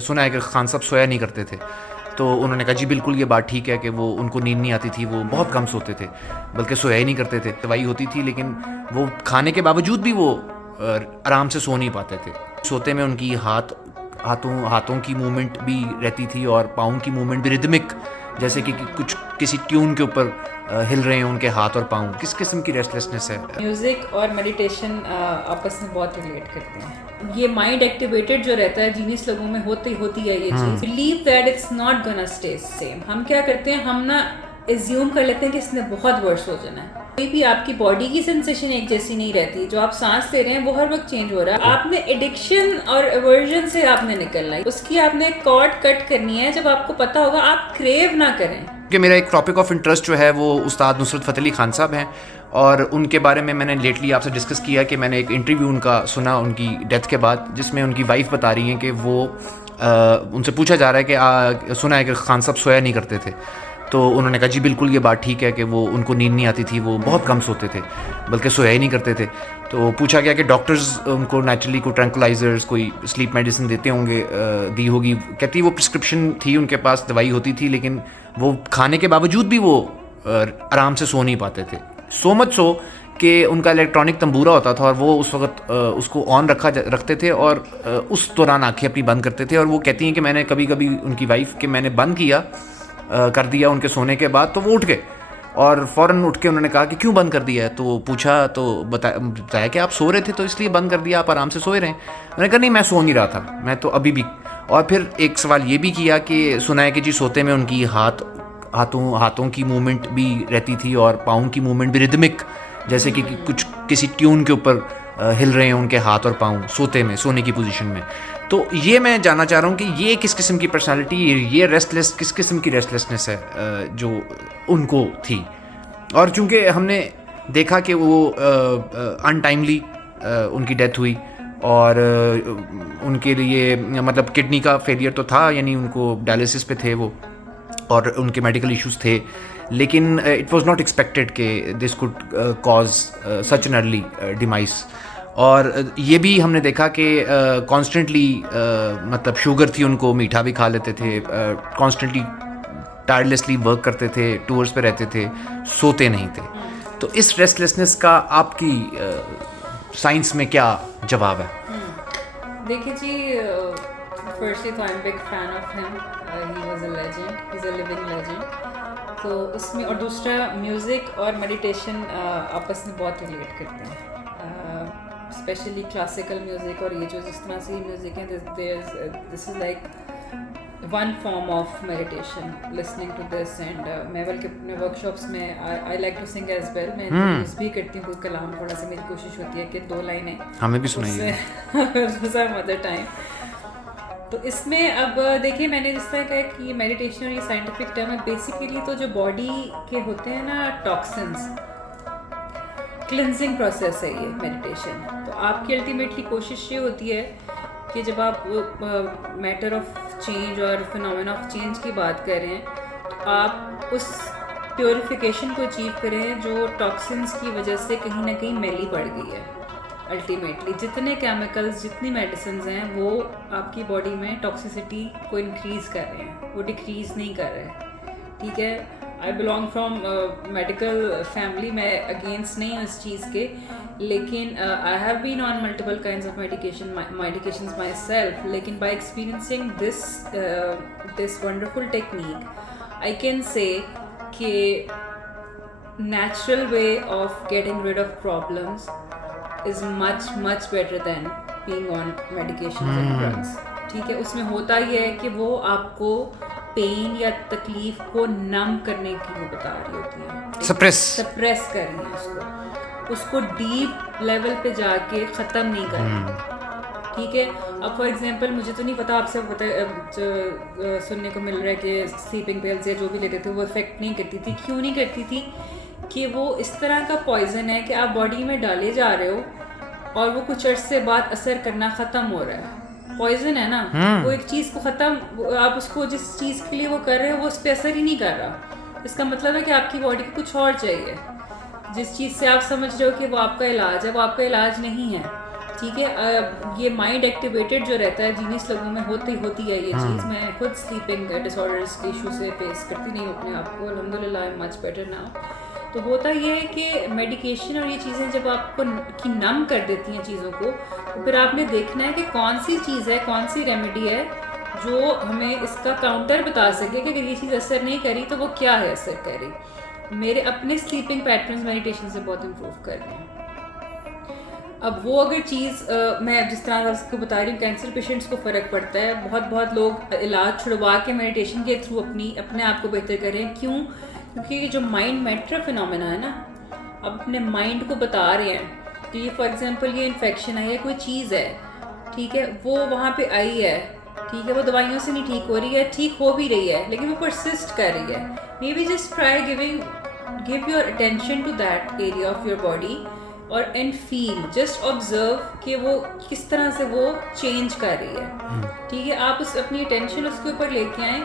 सुना है कि खान साहब सोया नहीं करते थे, तो उन्होंने कहा जी बिल्कुल ये बात ठीक है कि वो उनको नींद नहीं आती थी, वो बहुत कम सोते थे, बल्कि सोया ही नहीं करते थे। दवाई होती थी लेकिन वो खाने के बावजूद भी वो आराम से सो नहीं पाते थे। सोते में उनकी हाथों की मूवमेंट भी रहती थी और पाँव की मूवमेंट भी रिदमिक, जैसे कि कुछ किसी ट्यून के ऊपर हिल रहे हैं उनके हाथ और पाँव। किस किस्म की रेस्टलेसनेस है? म्यूज़िक और मेडिटेशन आपस में बहुत रिलेट करते हैं। ये माइंड एक्टिवेटेड जो रहता है, जीनियस लोगों में होती है ये चीज़। Believe that it's not gonna stay same. हम क्या करते हैं, हम ना एज्यूम कर लेते हैं कि इसने बहुत वर्ष हो जाना है। कोई भी आपकी बॉडी की सेंसेशन एक जैसी नहीं रहती। जो आप सांस ले रहे हैं वो हर वक्त चेंज हो रहा है। आपने एडिक्शन और एवर्जन से आपने निकलना है, उसकी आपने कॉर्ड कट करनी है। जब आपको पता होगा आप क्रेव ना करें। कि मेरा एक टॉपिक ऑफ इंटरेस्ट जो है वो उस्ताद नुसरत फ़तेह अली खान साहब हैं, और उनके बारे में मैंने लेटली आपसे डिस्कस किया कि मैंने एक इंटरव्यू उनका सुना उनकी डेथ के बाद, जिसमें उनकी वाइफ बता रही हैं कि वो उनसे पूछा जा रहा है कि सुना है कि खान साहब सोया नहीं करते थे, तो उन्होंने कहा जी बिल्कुल ये बात ठीक है कि वो उनको नींद नहीं आती थी, वो बहुत कम सोते थे, बल्कि सोया ही नहीं करते थे। तो पूछा गया कि डॉक्टर्स उनको नेचुरली कोई ट्रैंकुलाइजर्स, कोई स्लीप मेडिसिन देते होंगे, दी होगी। कहती वो प्रिस्क्रिप्शन थी उनके पास, दवाई होती थी, लेकिन वो खाने के बावजूद भी वो आराम से सो नहीं पाते थे। सो मच सो कि उनका इलेक्ट्रॉनिक तंबूरा होता था और वो उस वक्त उसको ऑन रखते थे और उस दौरान आंखें अपनी बंद करते थे। और वो कहती हैं कि मैंने कभी कभी उनकी वाइफ के मैंने बंद किया कर दिया उनके सोने के बाद, तो वो उठ गए और फ़ौरन उठ के उन्होंने कहा कि क्यों बंद कर दिया है। तो पूछा तो बताया कि आप सो रहे थे तो इसलिए बंद कर दिया, आप आराम से सोए रहे। मैंने कहा नहीं, मैं सो नहीं रहा था, मैं तो अभी भी। और फिर एक सवाल ये भी किया कि सुना है कि जी सोते में उनकी हाथों की मूवमेंट भी रहती थी और पाँव की मूवमेंट भी रिदमिक, जैसे कि कुछ किसी ट्यून के ऊपर हिल रहे हैं उनके हाथ और पाँव सोने की पोजीशन में। तो ये मैं जानना चाह रहा हूँ कि ये किस किस्म की पर्सनालिटी, ये किस किस्म की रेस्टलेसनेस है जो उनको थी। और चूँकि हमने देखा कि वो अनटाइमली उनकी डेथ हुई और उनके लिए मतलब किडनी का फेलियर तो था, यानी उनको डायलिसिस पे थे वो और उनके मेडिकल इश्यूज थे, लेकिन इट वाज नॉट एक्सपेक्टेड कि this could cause such an early demise. और ये भी हमने देखा कि कॉन्स्टेंटली मतलब शुगर थी उनको, मीठा भी खा लेते थे, कॉन्स्टेंटली टायरलेसली वर्क करते थे, टूर्स पे रहते थे, सोते नहीं थे। तो इस रेस्टलेसनेस का आपकी साइंस में क्या जवाब है? देखिए जी, फर्स्टली तो I am big fan of him. He was a legend, he is a living legend. तो उसमें, और दूसरा म्यूज़िक और मेडिटेशन आपस में बहुत रिलेट करते हैं, स्पेशली क्लासिकल म्यूज़िक। और ये जो जिस तरह से म्यूज़िक है, this is like one form of meditation, listening to this. And मैं बल्कि अपने वर्कशॉप्स में I like to sing as well. मैं यूज़ भी करती हूँ कोई कलाम, थोड़ा सा मेरी कोशिश होती है कि 2 लाइनें हमें भी सुनाइए। Mother time. तो इसमें अब देखिए, मैंने जिस तरह कहा कि ये मेडिटेशन और ये साइंटिफिक टर्म है। बेसिकली तो जो बॉडी के होते हैं ना टॉक्सिन्स, क्लिनजिंग प्रोसेस है ये मेडिटेशन। तो आपकी अल्टीमेटली कोशिश ये होती है कि जब आप मैटर ऑफ चेंज और फिनोमेना ऑफ चेंज की बात कर रहे हैं, तो आप उस प्योरिफिकेशन को अचीव करें जो टॉक्सिन्स की वजह से कहीं ना कहीं मैली पड़ गई है। अल्टीमेटली जितने केमिकल्स, जितनी मेडिसिन हैं, वो आपकी बॉडी में टॉक्सिसिटी को इंक्रीज़ कर रहे हैं, वो डिक्रीज़ नहीं कर रहे हैं। ठीक है, I belong from medical family, मैं अगेंस्ट नहीं हूँ इस चीज़ के, लेकिन I have been on multiple kinds of medications myself. लेकिन by experiencing this wonderful technique, I can say कि natural way of getting rid of problems is much better than being on medications and drugs. ठीक है, उसमें होता ये है कि वो आपको पेन या तकलीफ को नम करने की वो बता रही होती है, सप्रेस कर रही है उसको डीप लेवल पे जाके ख़त्म नहीं करना। ठीक है, अब फॉर एग्जांपल मुझे तो नहीं पता, आपसे सुनने को मिल रहा है कि स्लीपिंग पिल्स या जो भी लेते थे वो इफेक्ट नहीं करती थी। क्यों नहीं करती थी? कि वो इस तरह का पॉइजन है कि आप बॉडी में डाले जा रहे हो और वो कुछ अर्से बाद असर करना ख़त्म हो रहा है। पॉइजन है ना, वो एक चीज़ को ख़त्म, आप उसको जिस चीज़ के लिए वो कर रहे हो वो उस पर असर ही नहीं कर रहा। इसका मतलब है कि आपकी बॉडी को कुछ और चाहिए। जिस चीज़ से आप समझ रहे हो कि वो आपका इलाज है, वो आपका इलाज नहीं है। ठीक है। ये माइंड एक्टिवेटेड जो रहता है जीनियस लोगों में होती है ये चीज़। मैं खुद स्लीपिंग डिसऑर्डर्स के इशू से फेस करती नहीं हूँ अपने आप को, अल्हम्दुलिल्लाह I am much better now. तो होता ये है कि मेडिकेशन और ये चीज़ें जब आपको की नम कर देती हैं चीज़ों को, तो फिर आपने देखना है कि कौन सी चीज़ है, कौन सी रेमेडी है जो हमें इसका काउंटर बता सके कि अगर ये चीज़ असर नहीं करी तो वो क्या है असर कर रही। मेरे अपने स्लीपिंग पैटर्न्स मेडिटेशन से बहुत इम्प्रूव कर रहे हैं। अब वो अगर चीज़ मैं जिस तरह आपको बता रही हूँ, कैंसर पेशेंट्स को फ़र्क पड़ता है, बहुत लोग इलाज छुड़वा के मेडिटेशन के थ्रू अपने आप को बेहतर कर रहे हैं। क्यों? क्योंकि जो माइंड मैटर फिनोमेना है ना, अब अपने माइंड को बता रहे हैं कि ये फॉर एग्जांपल ये इन्फेक्शन है या कोई चीज़ है, ठीक है, वो वहाँ पे आई है, ठीक है, वो दवाइयों से नहीं ठीक हो रही है, ठीक हो भी रही है लेकिन वो परसिस्ट कर रही है। May be just try give your attention to that area of your body और एंड फील, जस्ट ऑब्जर्व कि वो किस तरह से वो चेंज कर रही है, ठीक है। आप उस अपनी अटेंशन उसके ऊपर लेके आएँ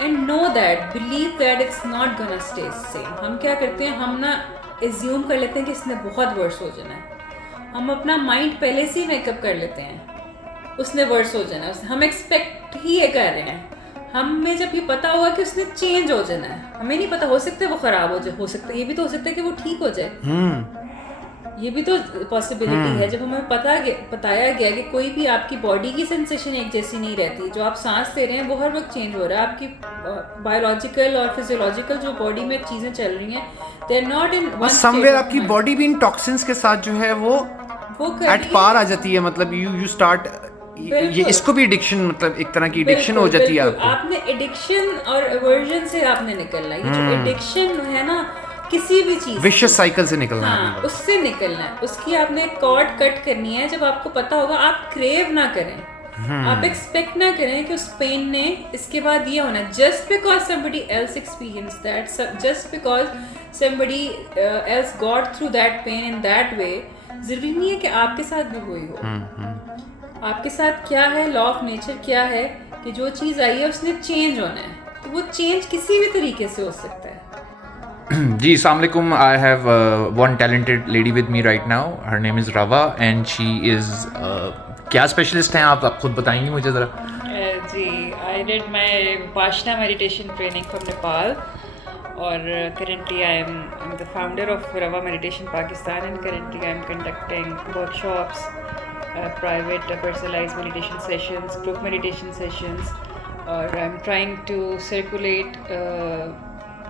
and know that, believe that it's not gonna stay same. हम क्या करते हैं, हम ना एज्यूम कर लेते हैं कि इसने बहुत वर्स हो जाना है। हम अपना माइंड पहले से ही मेकअप कर लेते हैं, उसने वर्स हो जाना है, हम एक्सपेक्ट ही ये कर रहे हैं। हमें जब ये पता होगा कि उसने चेंज हो जाना है, हमें नहीं पता, हो सकता है वो ख़राब हो जाए, हो सकता है ये भी तो हो सकता है कि वो ठीक हो जाए, ये भी तो पॉसिबिलिटी है। जब हमें बताया गया कि कोई भी आपकी बॉडी की सेंसेशन एक जैसी नहीं रहती, जो आप सांस ले रहे हैं वो हर वक्त चेंज हो रहा है, आपकी बायोलॉजिकल और फिजियोलॉजिकल जो बॉडी में चीज़ें चल रही हैं, they are not in one somewhere आपकी बॉडी भी इन टॉक्सिन्स के साथ जो है वो एट पार आ जाती है। मतलब यू स्टार्ट, ये इसको भी एडिक्शन, मतलब एक तरह की एडिक्शन हो जाती है आपको। आपने एडिक्शन और एवर्जन से आपने निकलना है। ये जो एडिक्शन है ना किसी भी चीज, विशियस साइकिल से निकलना है, हाँ, उससे निकलना है। उसकी आपने कॉर्ड कट करनी है। जब आपको पता होगा, आप क्रेव ना करें, आप एक्सपेक्ट ना करें कि उस पेन ने इसके बाद ये होना, just because somebody else experience that, just because somebody else got through that pain in that way, जरूरी नहीं है कि आपके साथ भी हुई हो। आपके साथ क्या है, लॉ ऑफ नेचर क्या है कि जो चीज़ आई है उसने चेंज होना है, तो वो चेंज किसी भी तरीके से हो सकता है। जी, अस्सलाम वालेकुम। I have one talented lady with me right now. Her name is Rava and she is क्या स्पेशलिस्ट हैं आप खुद बताएंगी मुझे ज़रा? जी, I did my Vipassana meditation training from Nepal और currently I am the founder of Rava Meditation Pakistan and currently I am conducting workshops, private personalized meditation sessions, group meditation sessions, और I am trying to circulate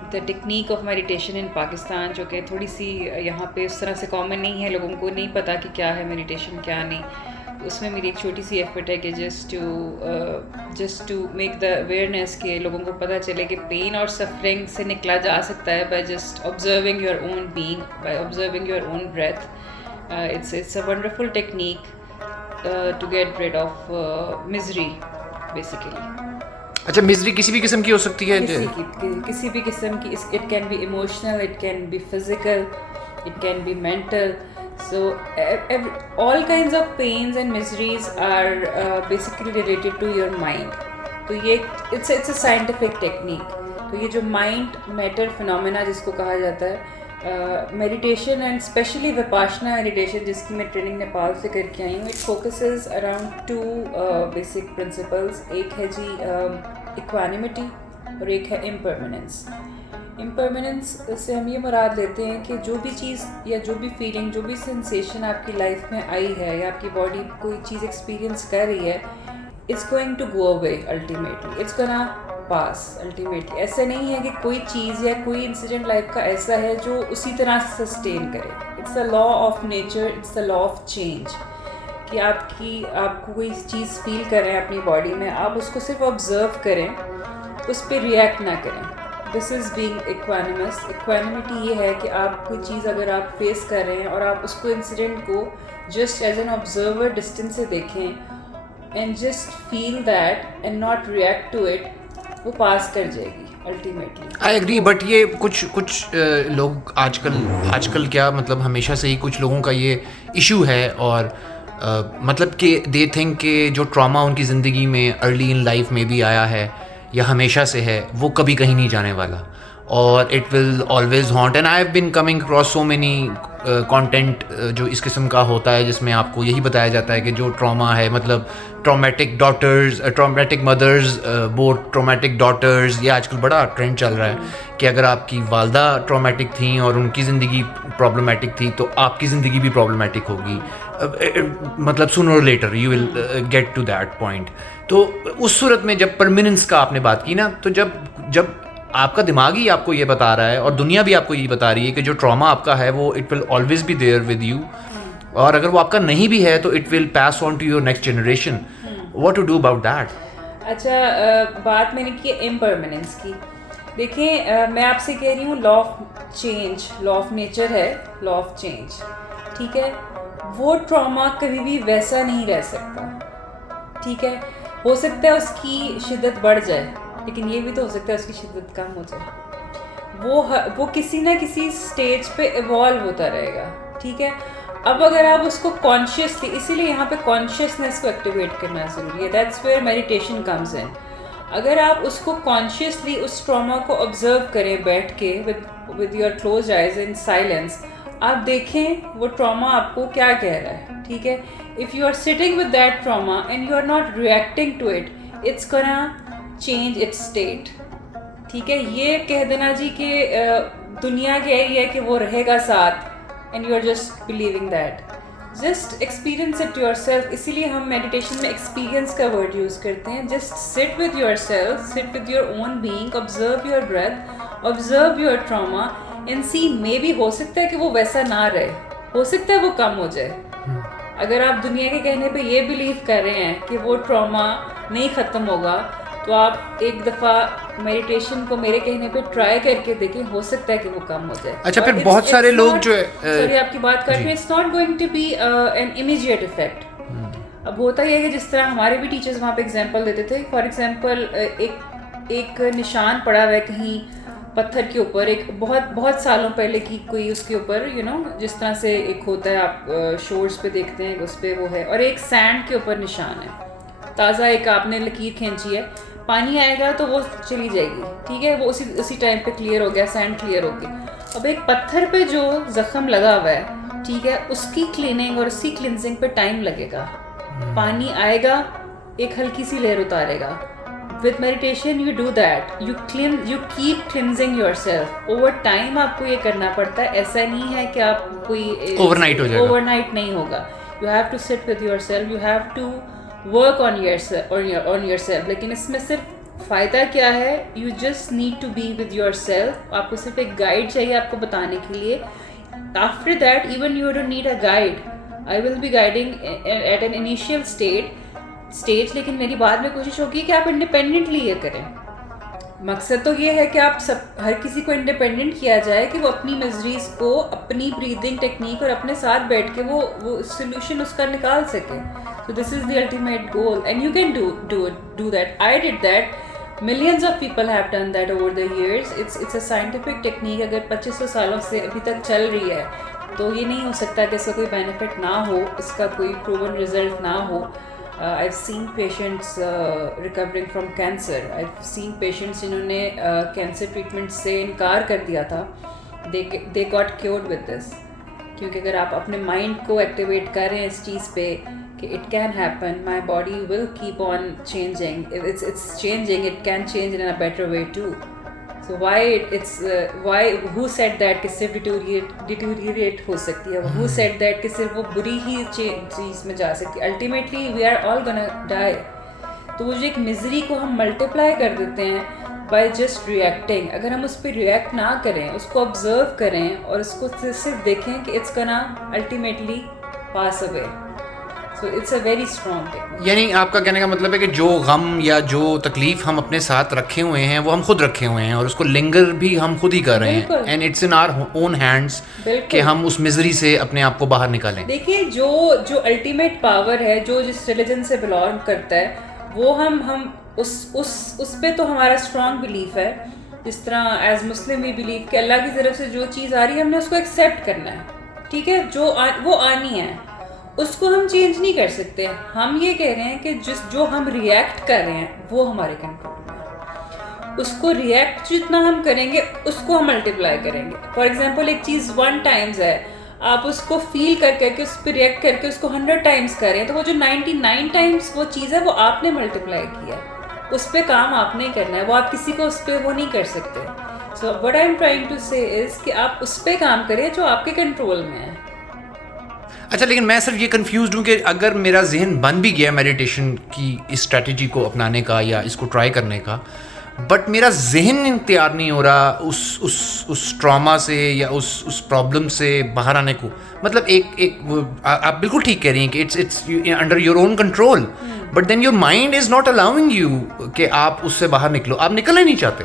the technique of meditation इन पाकिस्तान, जो कि थोड़ी सी यहाँ पे उस तरह से common नहीं है, लोगों को नहीं पता कि क्या है मेडिटेशन क्या नहीं। उसमें मेरी एक छोटी सी एफर्ट है कि just to make the awareness के लोगों को पता चले कि पेन और सफरिंग से निकला जा सकता है by just observing your own being, by observing your own breath. It's a wonderful technique to get rid of misery basically. अच्छा, मिजरी किसी भी किस्म की हो सकती है? किसी भी किस्म की। It can be emotional, it can be physical, it can be mental. So all kinds of pains and miseries are basically related to your mind. तो ये इट्स अ साइंटिफिक टेक्निक। तो ये जो माइंड मैटर फिनोमेना जिसको कहा जाता है, meditation and specially vipassana meditation जिसकी मैं ट्रेनिंग नेपाल से करके आई हूँ, it focuses around two basic principles. एक है जी इक्वानिमिटी और एक है इम्परमानेंस। इम्परमानेंस से हम ये मुराद लेते हैं कि जो भी चीज़ या जो भी फीलिंग, जो भी सेंसेशन आपकी लाइफ में आई है या आपकी बॉडी कोई चीज़ एक्सपीरियंस कर रही है, it's going to go away ultimately, it's gonna pass ultimately. ऐसा नहीं है कि कोई चीज़ या कोई इंसिडेंट लाइफ का ऐसा है जो उसी तरह से सस्टेन करे। It's the law of nature, it's the law of change कि आपको कोई चीज़ फील करें अपनी बॉडी में, आप उसको सिर्फ ऑब्जर्व करें, उस पर रिएक्ट ना करें। This is being equanimous. Equanimity ये है कि आप कोई चीज़ अगर आप फेस कर रहे हैं और आप उसको इंसिडेंट को just as an observer distance से देखें and just feel that and not react to it, वो पास कर जाएगी अल्टीमेटली। आई एग्री, बट ये कुछ लोग आजकल क्या, मतलब हमेशा से ही कुछ लोगों का ये इशू है और मतलब कि दे थिंक कि जो ट्रॉमा उनकी ज़िंदगी में अर्ली इन लाइफ में भी आया है या हमेशा से है, वो कभी कहीं नहीं जाने वाला। और it will always haunt. And I have been coming across so many content जो इस किस्म का होता है, जिसमें आपको यही बताया जाता है कि जो ट्रॉमा है, मतलब traumatic daughters, traumatic mothers, both traumatic daughters, ये आजकल बड़ा ट्रेंड चल रहा है कि अगर आपकी वालदा ट्रॉमेटिक थी और उनकी ज़िंदगी प्रॉब्लमेटिक थी तो आपकी ज़िंदगी भी प्रॉब्लमेटिक होगी, मतलब सूनर और later you will get to that point. तो उस सूरत में जब परमानेंस का आपने बात की ना, तो जब आपका दिमाग ही आपको ये बता रहा है और दुनिया भी आपको ये बता रही है कि जो ट्रॉमा आपका है वो it will always be there with you, और अगर वो आपका नहीं भी है तो it will pass on to your next generation, what to do about that? अच्छा, बात मैंने की इम्परमानेंस की। देखिए, मैं आपसे कह रही हूँ law of change, law of nature है, लॉ ऑफ चेंज, ठीक है। वो ट्रॉमा कभी भी वैसा नहीं रह सकता, ठीक है। हो सकता है उसकी शिद्दत बढ़ जाए, लेकिन ये भी तो हो सकता है उसकी शिद्दत कम हो जाए। वो किसी ना किसी स्टेज पे इवॉल्व होता रहेगा, ठीक है। अब अगर आप उसको कॉन्शियसली, इसीलिए यहाँ पे कॉन्शियसनेस को एक्टिवेट करना ज़रूरी है, that's where meditation comes in. अगर आप उसको कॉन्शियसली उस ट्रॉमा को ऑब्जर्व करें बैठ के with your close eyes in silence, आप देखें वो ट्रॉमा आपको क्या कह रहा है, ठीक है। If you are sitting with that trauma and you are not reacting to it, it's gonna change its state, ठीक है। ये कह देना जी कि दुनिया की यही है कि वो रहेगा साथ, and you are just believing that, just experience it yourself. इसीलिए हम मेडिटेशन में एक्सपीरियंस का वर्ड यूज़ करते हैं। Just sit with yourself, sit with your own being, observe your breath, observe your trauma and see, maybe हो सकता है कि वो वैसा ना रहे, हो सकता है वो कम हो जाए। अगर आप दुनिया के कहने पे ये बिलीव कर रहे हैं कि वो ट्रॉमा नहीं ख़त्म होगा, तो आप एक दफ़ा मेडिटेशन को मेरे कहने पे ट्राई करके देखें, हो सकता है कि वो कम हो जाए। अच्छा, फिर बहुत सारे लोग जो है, सॉरी आपकी बात कर रहे हैं, it's not going to be an immediate effect. अब होता यह है कि जिस तरह हमारे भी टीचर्स वहाँ पे एग्जांपल देते थे, फॉर एग्जांपल एक निशान पड़ा हुआ है कहीं पत्थर के ऊपर, एक बहुत सालों पहले की कोई उसके ऊपर, यू नो, जिस तरह से एक होता है आप शोर्स पे देखते हैं उस पर वो है, और एक सैंड के ऊपर निशान है, ताज़ा एक आपने लकीर खींची है, पानी आएगा तो वो चली जाएगी, ठीक है, वो उसी टाइम पे क्लियर हो गया, सैंड क्लियर हो गई। अब एक पत्थर पे जो जख्म लगा हुआ है, ठीक है, उसकी क्लीनिंग और उसकी क्लिनजिंग पे टाइम लगेगा। पानी आएगा, एक हल्की सी लेयर उतारेगा। With meditation you do that, you keep cleansing yourself over time. आपको ये करना पड़ता है, ऐसा नहीं है कि आप कोई ओवरनाइट हो जाएगा, ओवरनाइट नहीं होगा। You have to sit with yourself, you have to work on yourself. लेकिन इसमें सिर्फ फ़ायदा क्या है, you just need to be with yourself. आपको सिर्फ एक गाइड चाहिए आपको बताने के लिए। After that even you don't need a guide, I will be guiding at an initial stage, लेकिन मेरी बाद में कोशिश होगी कि आप इंडिपेंडेंटली ये करें। मकसद तो ये है कि आप हर किसी को इंडिपेंडेंट किया जाए कि वो अपनी मिजरीज को, अपनी ब्रीदिंग टेक्निक और अपने साथ बैठ के वो सोल्यूशन उसका निकाल सके। So this is the ultimate goal, and you can do that. I did that. Millions of people have done that over the years. It's a scientific technique. अगर 2500 सालों से अभी तक चल रही है, तो ये नहीं हो सकता कि इसका कोई बेनिफिट ना हो, इसका कोई प्रूवन रिजल्ट ना हो। I've seen patients recovering from cancer. I've seen patients जिन्होंने कैंसर ट्रीटमेंट से इनकार कर दिया था, they got cured with this. क्योंकि अगर आप अपने माइंड को एक्टिवेट कर रहे हैं इस चीज़ पे कि it can happen, my body will keep on changing, it's changing, it can change in a better way too. So why who said that कि सिर्फ deteriorate हो सकती है, who said that कि सिर्फ वो बुरी ही चीज़ में जा सकती है। Ultimately we are all gonna die. तो वो जो एक मिजरी को हम मल्टीप्लाई कर देते हैं बाय जस्ट रिएक्टिंग। अगर हम उस पर रिएक्ट ना करें, उसको ऑब्जर्व करें और उसको सिर्फ देखें कि it's gonna ultimately pass away, so it's a very strong technique. यानी आपका कहने का मतलब है कि जो गम या जो तकलीफ हम अपने साथ रखे हुए हैं वो हम खुद रखे हुए हैं और उसको लिंगर भी हम खुद ही कर रहे हैं, and it's in our own hands कि हम उस मिजरी से अपने आप को बाहर निकालें। देखिए, जो अल्टीमेट पावर है, जो जिस रिलीजन से बिलोंग करता है, वो हम उस पे तो हमारा स्ट्रॉन्ग बिलीफ है। जिस तरह एज मुस्लिम भी बिलीव कि अल्लाह की तरफ से जो चीज़ आ रही है हमने उसको एक्सेप्ट करना है, ठीक है, वो आनी है, उसको हम चेंज नहीं कर सकते। हम ये कह रहे हैं कि जो हम रिएक्ट कर रहे हैं वो हमारे कंट्रोल में है। उसको रिएक्ट जितना हम करेंगे उसको हम मल्टीप्लाई करेंगे. फॉर एग्जाम्पल एक चीज़ 1 टाइम्स है, आप उसको फील कर करके उस पर रिएक्ट करके उसको 100 टाइम्स करें तो वो जो 99 टाइम्स वो चीज़ है वो आपने मल्टीप्लाई किया है, उस पर काम आपने करना है, वो आप किसी को उस पर वो नहीं कर सकते. So what I am trying to say is कि आप उस पर काम करें जो आपके कंट्रोल में है. अच्छा, लेकिन मैं सिर्फ ये कंफ्यूज हूँ कि अगर मेरा जहन बन भी गया मेडिटेशन की इस स्ट्रैटेजी को अपनाने का या इसको ट्राई करने का, बट मेरा जहन तैयार नहीं हो रहा उस ट्रॉमा से या उस प्रॉब्लम से बाहर आने को. मतलब आप बिल्कुल ठीक कह रही हैं कि it's under your own control, but then your mind is not allowing you कि आप उससे बाहर निकलो. आप निकलना ही नहीं चाहते,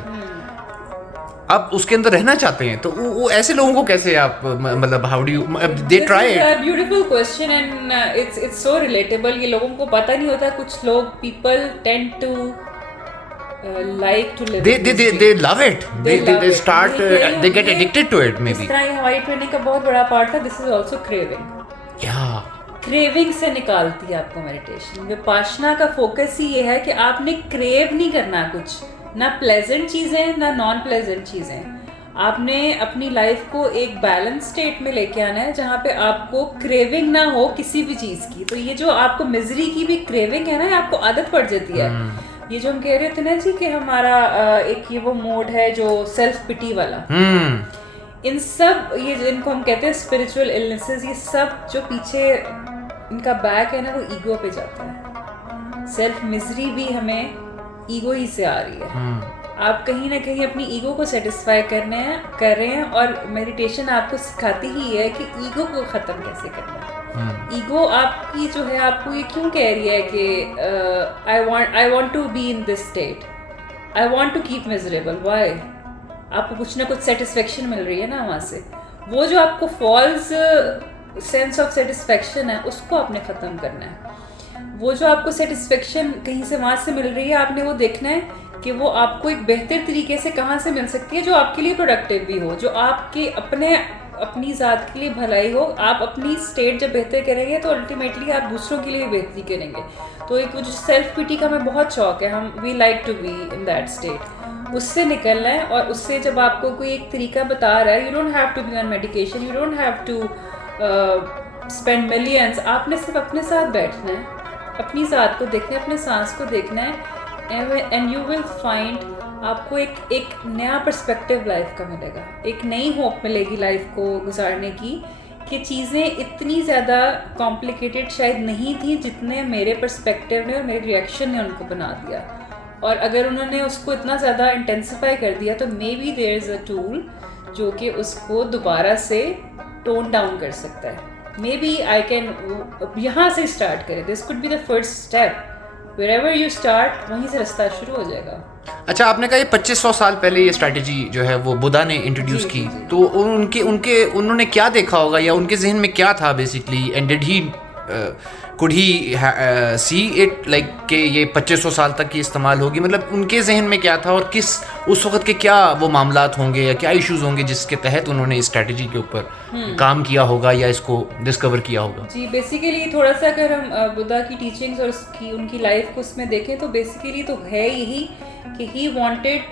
आप उसके अंदर रहना चाहते हैं. तो वो ऐसे लोगों को कैसे आप मतलब how do you they try it? Beautiful question and it's so relatable. ये लोगों को पता नहीं होता. कुछ लोग people tend to like to live they love it. They start they get addicted to it maybe. इस तरह ये हमारी ट्रेनिंग का बहुत बड़ा पार्ट था. This is also craving. Craving से निकालती है आपको मेडिटेशन. विपाशना का फोकस ही ये है कि आपने क्रेव नहीं करना कुछ, ना प्लेजेंट चीजें ना नॉन प्लेजेंट चीजें. आपने अपनी लाइफ को एक बैलेंस स्टेट में लेके आना है जहाँ पे आपको क्रेविंग ना हो किसी भी चीज की. तो ये जो आपको मिजरी की भी क्रेविंग है ना, आपको आदत पड़ जाती है. ये जो हम कह रहे थे ना जी कि हमारा एक ये वो मोड है जो सेल्फ पिटी वाला, इन सब ये इनको हम कहते हैं स्पिरिचुअल इलनेसेस. ये सब जो पीछे इनका बैक है ना वो ईगो पे जाता है. सेल्फ मिजरी भी हमें ईगो ही से आ रही है. आप कहीं ना कहीं अपनी ईगो को सेटिस्फाई कर रहे हैं और मेडिटेशन आपको सिखाती ही है कि ईगो को ख़त्म कैसे करना है. ईगो आपकी जो है आपको ये क्यों कह रही है कि I want to be in this state, I want to keep miserable. Why? आपको कुछ ना कुछ सेटिस्फेक्शन मिल रही है ना वहाँ से. वो जो आपको फॉल्स सेंस ऑफ सेटिस्फेक्शन है उसको आपने ख़त्म करना है. वो जो आपको सेटिस्फेक्शन कहीं से वहाँ से मिल रही है, आपने वो देखना है कि वो आपको एक बेहतर तरीके से कहाँ से मिल सकती है जो आपके लिए प्रोडक्टिव भी हो, जो आपके अपनी ज़ात के लिए भलाई हो. आप अपनी स्टेट जब बेहतर करेंगे तो अल्टीमेटली आप दूसरों के लिए भी बेहतरी करेंगे. तो एक वो जो सेल्फ पिटी का हमें बहुत शौक है, हम we like to be in that state. उससे निकलना है. और उससे जब आपको कोई एक तरीका बता रहा है, you don't have to be on medication, you don't have to spend millions. आपने सिर्फ अपने साथ बैठना है, अपनी ज़ात को देखना है, अपने सांस को देखना है, एंड यू विल फाइंड आपको एक नया पर्सपेक्टिव लाइफ का मिलेगा. एक नई होप मिलेगी लाइफ को गुजारने की कि चीज़ें इतनी ज़्यादा कॉम्प्लिकेटेड शायद नहीं थी जितने मेरे पर्सपेक्टिव ने और मेरे रिएक्शन ने उनको बना दिया. और अगर उन्होंने उसको इतना ज़्यादा इंटेंसिफाई कर दिया तो maybe there is a tool जो कि उसको दोबारा से टोन डाउन कर सकता है. मे बी आई कैन यहाँ से स्टार्ट करें. This could be the first step. Wherever you start, वहीं से रास्ता शुरू हो जाएगा. अच्छा, आपने कहा ये 2500 साल पहले ये स्ट्रैटेजी जो है वो बुद्धा ने इंट्रोड्यूस की. तो उन्होंने क्या देखा होगा या उनके जहन में क्या था basically, and did he could he see it like कि ये 2500 साल तक की इस्तेमाल होगी? मतलब उनके जहन में क्या था और किस उस वक्त के क्या वो मामलात होंगे या क्या इश्यूज होंगे जिसके तहत उन्होंने इस स्ट्रैटेजी के ऊपर काम किया होगा या इसको डिस्कवर किया होगा? जी, बेसिकली थोड़ा सा अगर हम बुद्धा की टीचिंग्स और उनकी लाइफ को उसमें देखें तो बेसिकली तो है यही कि he wanted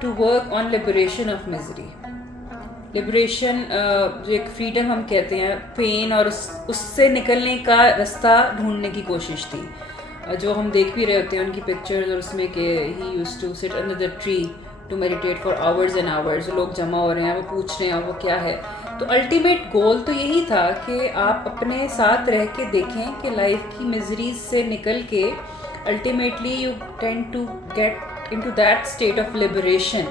to work on liberation of misery. Liberation जो एक फ्रीडम हम कहते हैं, पेन और उससे निकलने का रास्ता ढूंढने की कोशिश थी. जो हम देख भी रहे होते हैं उनकी पिक्चर्स और उसमें कि he used to sit under the tree to meditate for hours and hours. लोग जमा हो रहे हैं, वो पूछ रहे हैं वो क्या है. तो अल्टीमेट गोल तो यही था कि आप अपने साथ रह के देखें कि लाइफ की मिजरीज से निकल के ultimately you tend to get into that state of liberation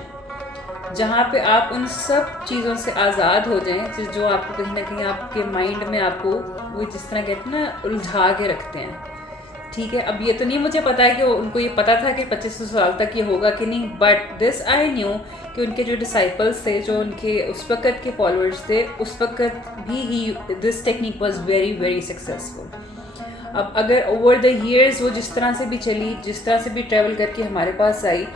जहाँ पे आप उन सब चीज़ों से आज़ाद हो जाएं जो आपको कहीं ना कहीं आपके माइंड में आपको वो जिस तरह कहते हैं ना उलझा के रखते हैं. ठीक है, अब ये तो नहीं मुझे पता है कि उनको ये पता था कि 2500 साल तक ये होगा कि नहीं, बट दिस आई न्यू कि उनके जो डिसाइपल्स थे, जो उनके उस वक़्त के फॉलोअर्स थे, उस वक़्त भी ही this technique was very very successful. अब अगर ओवर द ईयर्स वो जिस तरह से भी चली, जिस तरह से भी ट्रैवल करके हमारे पास आई,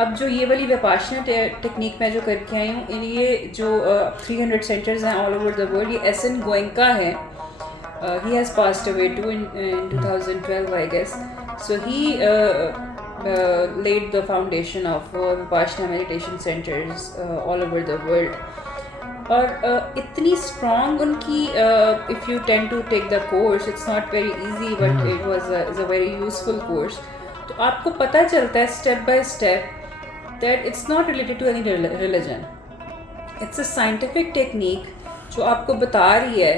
अब जो ये वाली विपाशना टेक्निक मैं जो करके आई हूँ, ये जो 300 सेंटर्स हैं ऑल ओवर द वर्ल्ड, ये एसन गोयंका है. He has passed away too in 2012 I guess. So he laid the foundation of Vipassana meditation centers all over the world. और इतनी स्ट्रॉन्ग उनकी if you tend to take the course, it's not very easy but it was is a very useful course. तो आपको पता चलता है step by step that it's not related to any religion. It's a scientific technique जो आपको बता रही है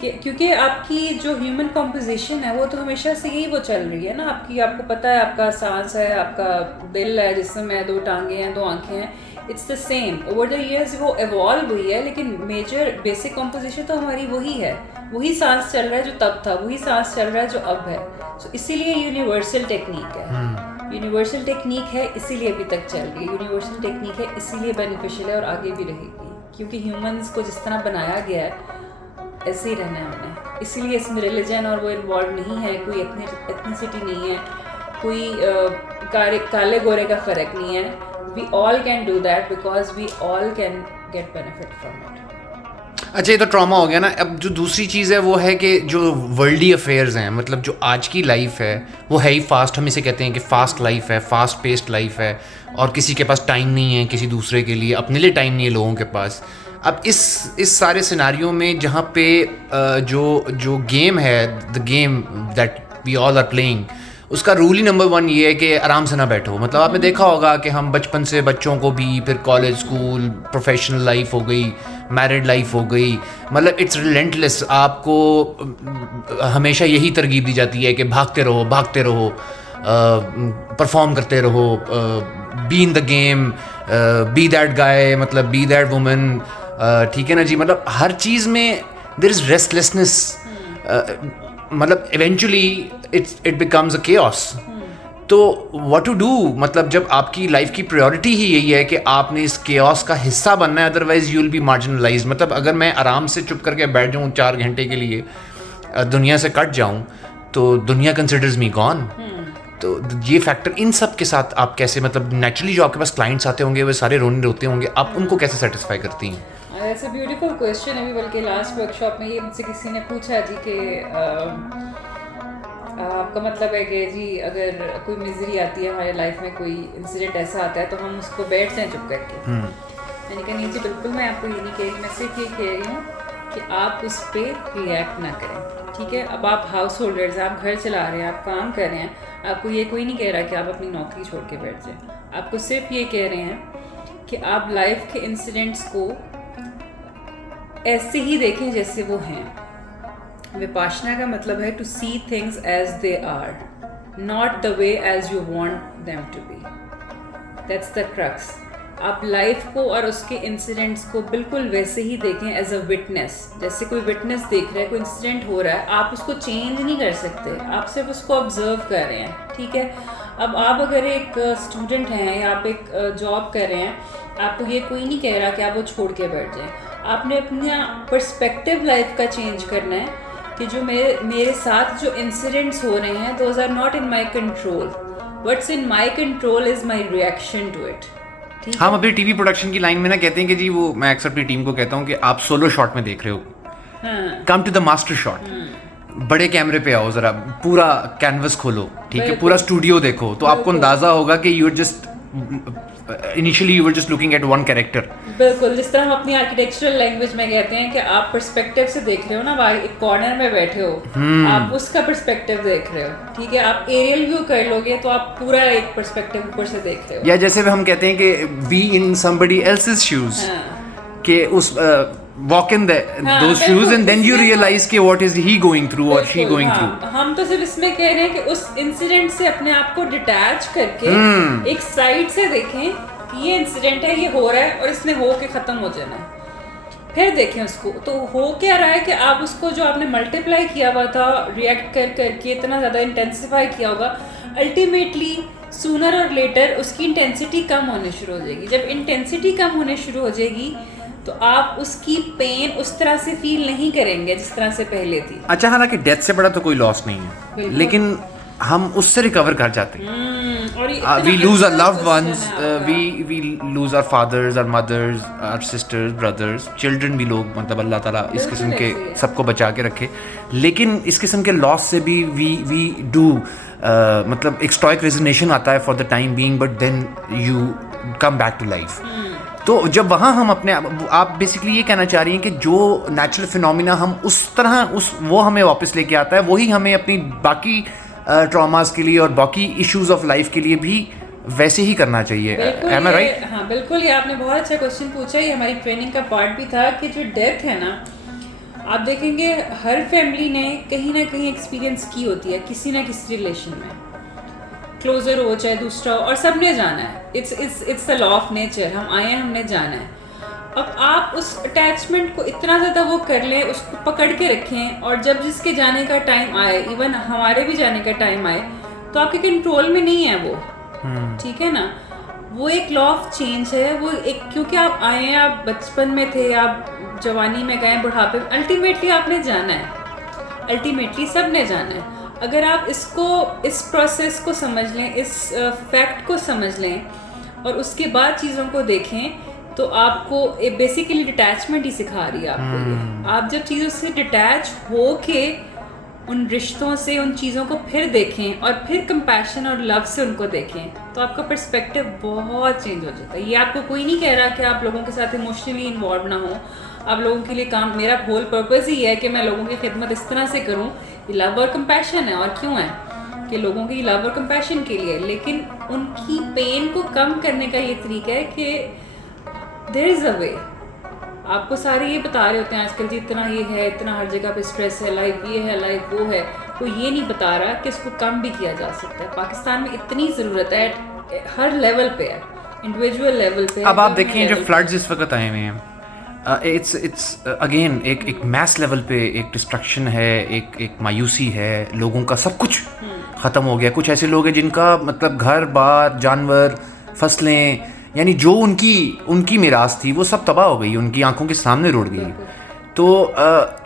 कि क्योंकि आपकी जो ह्यूमन कॉम्पोजिशन है वो तो हमेशा से यही वो चल रही है ना. आपको पता है आपका सांस है, आपका दिल है जिसमें 2 टांगें हैं, 2 आंखें हैं. It's the same. Over the years वो एवॉल्व हुई है, लेकिन मेजर बेसिक कॉम्पोजिशन तो हमारी वही है. वही सांस चल रहा है जो तब था, वही सांस चल रहा है जो अब है. तो इसीलिए यूनिवर्सल टेक्निक है. यूनिवर्सल टेक्निक है इसीलिए अभी तक चल रही है. यूनिवर्सल टेक्निक है इसीलिए बेनिफिशियल है और आगे भी रहेगी, क्योंकि ह्यूमंस को जिस तरह बनाया गया है ऐसे ही रहना है हमने. इसीलिए इसमें रिलीजन और वो इन्वॉल्व नहीं है, कोई एथनिसिटी नहीं है, कोई काले गोरे का फ़र्क नहीं है. We all can do that because we all can get benefit from it. अच्छा, ये तो ट्रॉमा हो गया ना. अब जो दूसरी चीज़ है वो है कि जो वर्ल्डली अफेयर्स हैं, मतलब जो आज की लाइफ है वो है ही फास्ट. हम इसे कहते हैं कि फास्ट लाइफ है, फास्ट पेस्ड लाइफ है, और किसी के पास टाइम नहीं है किसी दूसरे के लिए, अपने लिए टाइम नहीं है लोगों के पास. अब इस सारे सिनारियों में जहाँ पे जो गेम है, the game that we all are playing, उसका रूल ही नंबर 1 ये है कि आराम से ना बैठो. मतलब आपने देखा होगा कि हम बचपन से बच्चों को भी, फिर कॉलेज, स्कूल, प्रोफेशनल लाइफ हो गई, मैरिड लाइफ हो गई, मतलब इट्स रिलेंटलेस. आपको हमेशा यही तरगीब दी जाती है कि भागते रहो, परफॉर्म करते रहो, be in the game, be that guy, मतलब बी दैट वुमन. ठीक है ना जी. मतलब हर चीज़ में देयर इज़ रेस्टलेसनेस. मतलब eventually it becomes a chaos. तो व्हाट टू डू, मतलब जब आपकी लाइफ की प्रायोरिटी ही यही है कि आपने इस केओस का हिस्सा बनना है, otherwise you will be marginalised. मतलब अगर मैं आराम से चुप करके बैठ जाऊँ 4 घंटे के लिए, दुनिया से कट जाऊँ, तो दुनिया कंसिडर्स मी गॉन. तो ये फैक्टर, इन सब के साथ आप कैसे, मतलब नेचुरली जो आपके पास क्लाइंट्स आते होंगे वो सारे रोते होंगे, आप उनको कैसे सेटिस्फाई करती हैं? That's a beautiful question. अभी बल्कि लास्ट वर्कशॉप में ये मुझसे किसी ने पूछा जी कि आपका मतलब है कि जी अगर कोई मिजरी आती है हमारे लाइफ में, कोई इंसिडेंट ऐसा आता है तो हम उसको बैठ जाएं चुप करके. मैंने कहा नहीं जी बिल्कुल, मैं आपको ये नहीं कह रही, मैं सिर्फ ये कह रही हूँ कि आप उस पर रिएक्ट ना करें. ठीक है, अब आप हाउस होल्डर्स, आप घर चला रहे हैं, आप काम कर रहे हैं, आपको ये कोई नहीं कह रहा कि आप अपनी नौकरी छोड़ के बैठ जाएं. आपको सिर्फ ये कह रहे हैं कि आप लाइफ के इंसिडेंट्स को ऐसे ही देखें जैसे वो हैं. विपाशना का मतलब है to see things as they are, not the way as you want them to be. That's the crux. आप लाइफ को और उसके इंसिडेंट्स को बिल्कुल वैसे ही देखें एज अ विटनेस. जैसे कोई विटनेस देख रहा है, कोई इंसिडेंट हो रहा है, आप उसको चेंज नहीं कर सकते, आप सिर्फ उसको ऑब्जर्व कर रहे हैं. ठीक है, अब आप अगर एक स्टूडेंट हैं या आप एक जॉब कर रहे हैं, आपको ये कोई नहीं कह रहा कि आप वो छोड़ के बैठ जाएं. आपने अपना पर्सपेक्टिव लाइफ का चेंज करना है कि जो मेरे साथ जो इंसिडेंट्स हो रहे हैं, those are not in my control. What's in my control is my reaction to it. हम अभी टीवी प्रोडक्शन की लाइन में ना कहते हैं कि जी, वो मैं अक्सर अपनी टीम को कहता हूँ कि आप सोलो शॉट में देख रहे हो, come to the master shot. बड़े कैमरे पे आओ, जरा पूरा कैनवस खोलो, ठीक है, पूरा स्टूडियो देखो, तो आपको अंदाजा होगा कि you are just initially you were just looking at one character. बिल्कुल, जिस तरह हम अपनी आर्किटेक्चरल लैंग्वेज में कहते हैं कि आप पर्सपेक्टिव से देख रहे हो ना, वहाँ एक कॉर्नर में बैठे हो, आप उसका पर्सपेक्टिव देख रहे हो. ठीक है, आप एरियल व्यू कर लोगे तो आप पूरा एक पर्सपेक्टिव ऊपर से देख रहे हो. या जैसे हम कहते हैं कि be in somebody else's shoes, कि उस walk in those shoes and then you realize कि what is he going through or she going through. हम तो सिर्फ इसमें कह रहे हैं कि उस इंसिडेंट से अपने आप को डिटैच करके एक साइड से देखें कि ये इंसिडेंट है, ये हो रहा है और इसने हो के ख़त्म हो जाना है. फिर देखें उसको, तो हो क्या रहा है कि आप उसको जो आपने मल्टीप्लाई किया हुआ था, रिएक्ट कर करके इतना ज़्यादा इंटेंसिफाई किया होगा, अल्टीमेटली सूनर और लेटर उसकी इंटेंसिटी कम होने शुरू हो जाएगी. जब इंटेंसिटी कम होने शुरू हो जाएगी तो आप उसकी पेन उस तरह से फील नहीं करेंगे जिस तरह से पहले थी. अच्छा, हालांकि डेथ से बड़ा तो कोई लॉस नहीं है, लेकिन हम उससे रिकवर कर जाते हैं. We lose our loved ones, we lose our fathers, our mothers, our sisters, brothers, children भी लोग, मतलब अल्लाह ताला इस किस्म के सबको बचा के रखे. लेकिन इस किस्म के लॉस से भी we do मतलब एक स्टॉइक रेजिग्नेशन आता है for the time being, but then you come back to life. तो जब वहाँ हम अपने आप बेसिकली ये कहना चाह रही हैं कि जो नेचुरल फिनोमिना हम उस तरह वो हमें वापस लेके आता है, वही हमें अपनी बाकी ट्रॉमास के लिए और बाकी इश्यूज ऑफ लाइफ के लिए भी वैसे ही करना चाहिए. Am I right? हाँ बिल्कुल, ये आपने बहुत अच्छा क्वेश्चन पूछा. ये हमारी ट्रेनिंग का पार्ट भी था कि जो डेथ है ना, आप देखेंगे हर फैमिली ने कहीं ना कहीं एक्सपीरियंस की होती है किसी ना किसी रिलेशन में, क्लोजर हो चाहे दूसरा, और सब ने जाना है. It's the law of nature. हम आए हैं, हमने जाना है. अब आप उस अटैचमेंट को इतना ज़्यादा वो कर लें, उसको पकड़ के रखें, और जब जिसके जाने का टाइम आए, इवन हमारे भी जाने का टाइम आए, तो आपके कंट्रोल में नहीं है वो. ठीक है ना. वो एक लॉ ऑफ चेंज है. वो एक, क्योंकि आप आए हैं, आप बचपन में थे, आप जवानी में गए, बुढ़ापे में, अल्टीमेटली आपने जाना है. अल्टीमेटली सब ने जाना है. अगर आप इसको, इस प्रोसेस को समझ लें, इस फैक्ट को समझ लें और उसके बाद चीज़ों को देखें, तो आपको बेसिकली डिटैचमेंट ही सिखा रही है आपको ये. आप जब चीज़ों से डिटैच हो के उन रिश्तों से, उन चीज़ों को फिर देखें और फिर कंपैशन और लव से उनको देखें, तो आपका पर्सपेक्टिव बहुत चेंज हो जाता है. ये आपको कोई नहीं कह रहा कि आप लोगों के साथ इमोशनली इन्वॉल्व ना हो. आप लोगों के लिए काम, मेरा होल पर्पस ही है कि मैं लोगों की खिदमत इस तरह से करूं. ये लव और कंपैशन है. और क्यों है कि लोगों की लव और कंपैशन के लिए. लेकिन उनकी पेन को कम करने का ये तरीका है कि देयर इज़ अ वे. आपको सारे ये बता रहे होते हैं आजकल जी, इतना ये है, इतना हर जगह पे स्ट्रेस है, लाइफ ये है, लाइफ वो है. कोई ये नहीं बता रहा कि इसको कम भी किया जा सकता है. पाकिस्तान में इतनी ज़रूरत है, हर लेवल पे है, इंडिविजुअल लेवल पे. अब आप देखें जो फ्लड्स इस वक्त आए हुए हैं, इट्स अगेन एक मैस लेवल पे एक डिस्ट्रक्शन है, एक मायूसी है. लोगों का सब कुछ ख़त्म हो गया. कुछ ऐसे लोग हैं जिनका मतलब घर बार, जानवर, फसलें, यानी जो उनकी मीरास थी वो सब तबाह हो गई, उनकी आंखों के सामने रुड़ गई. तो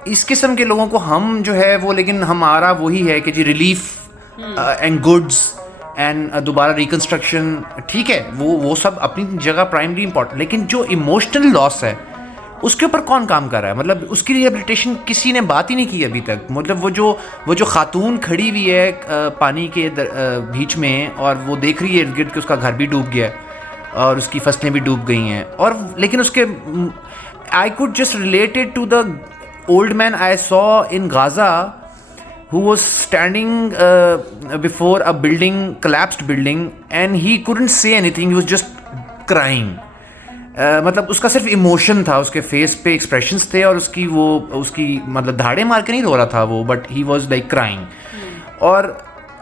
इस किस्म के लोगों को हम जो है वो, लेकिन हमारा वही है कि जी रिलीफ एंड गुड्स एंड दोबारा रिकन्स्ट्रक्शन, ठीक है, वो सब अपनी जगह प्राइमरी इंपॉर्टेंट. लेकिन जो इमोशनल लॉस है उसके ऊपर कौन काम कर रहा है? मतलब उसकी रिहेबिलिटेशन किसी ने बात ही नहीं की अभी तक. मतलब वो जो खातून खड़ी हुई है पानी के बीच में, और वो देख रही है इर्द गिर्द कि उसका घर भी डूब गया और उसकी फसलें भी डूब गई हैं, और लेकिन उसके I could just related to the old man I saw in Gaza who was standing before a collapsed building, and he couldn't say anything, he was just crying. मतलब उसका सिर्फ इमोशन था, उसके फेस पे एक्सप्रेशंस थे, और उसकी मतलब धाड़े मार के नहीं रो रहा था वो, but he was like crying, और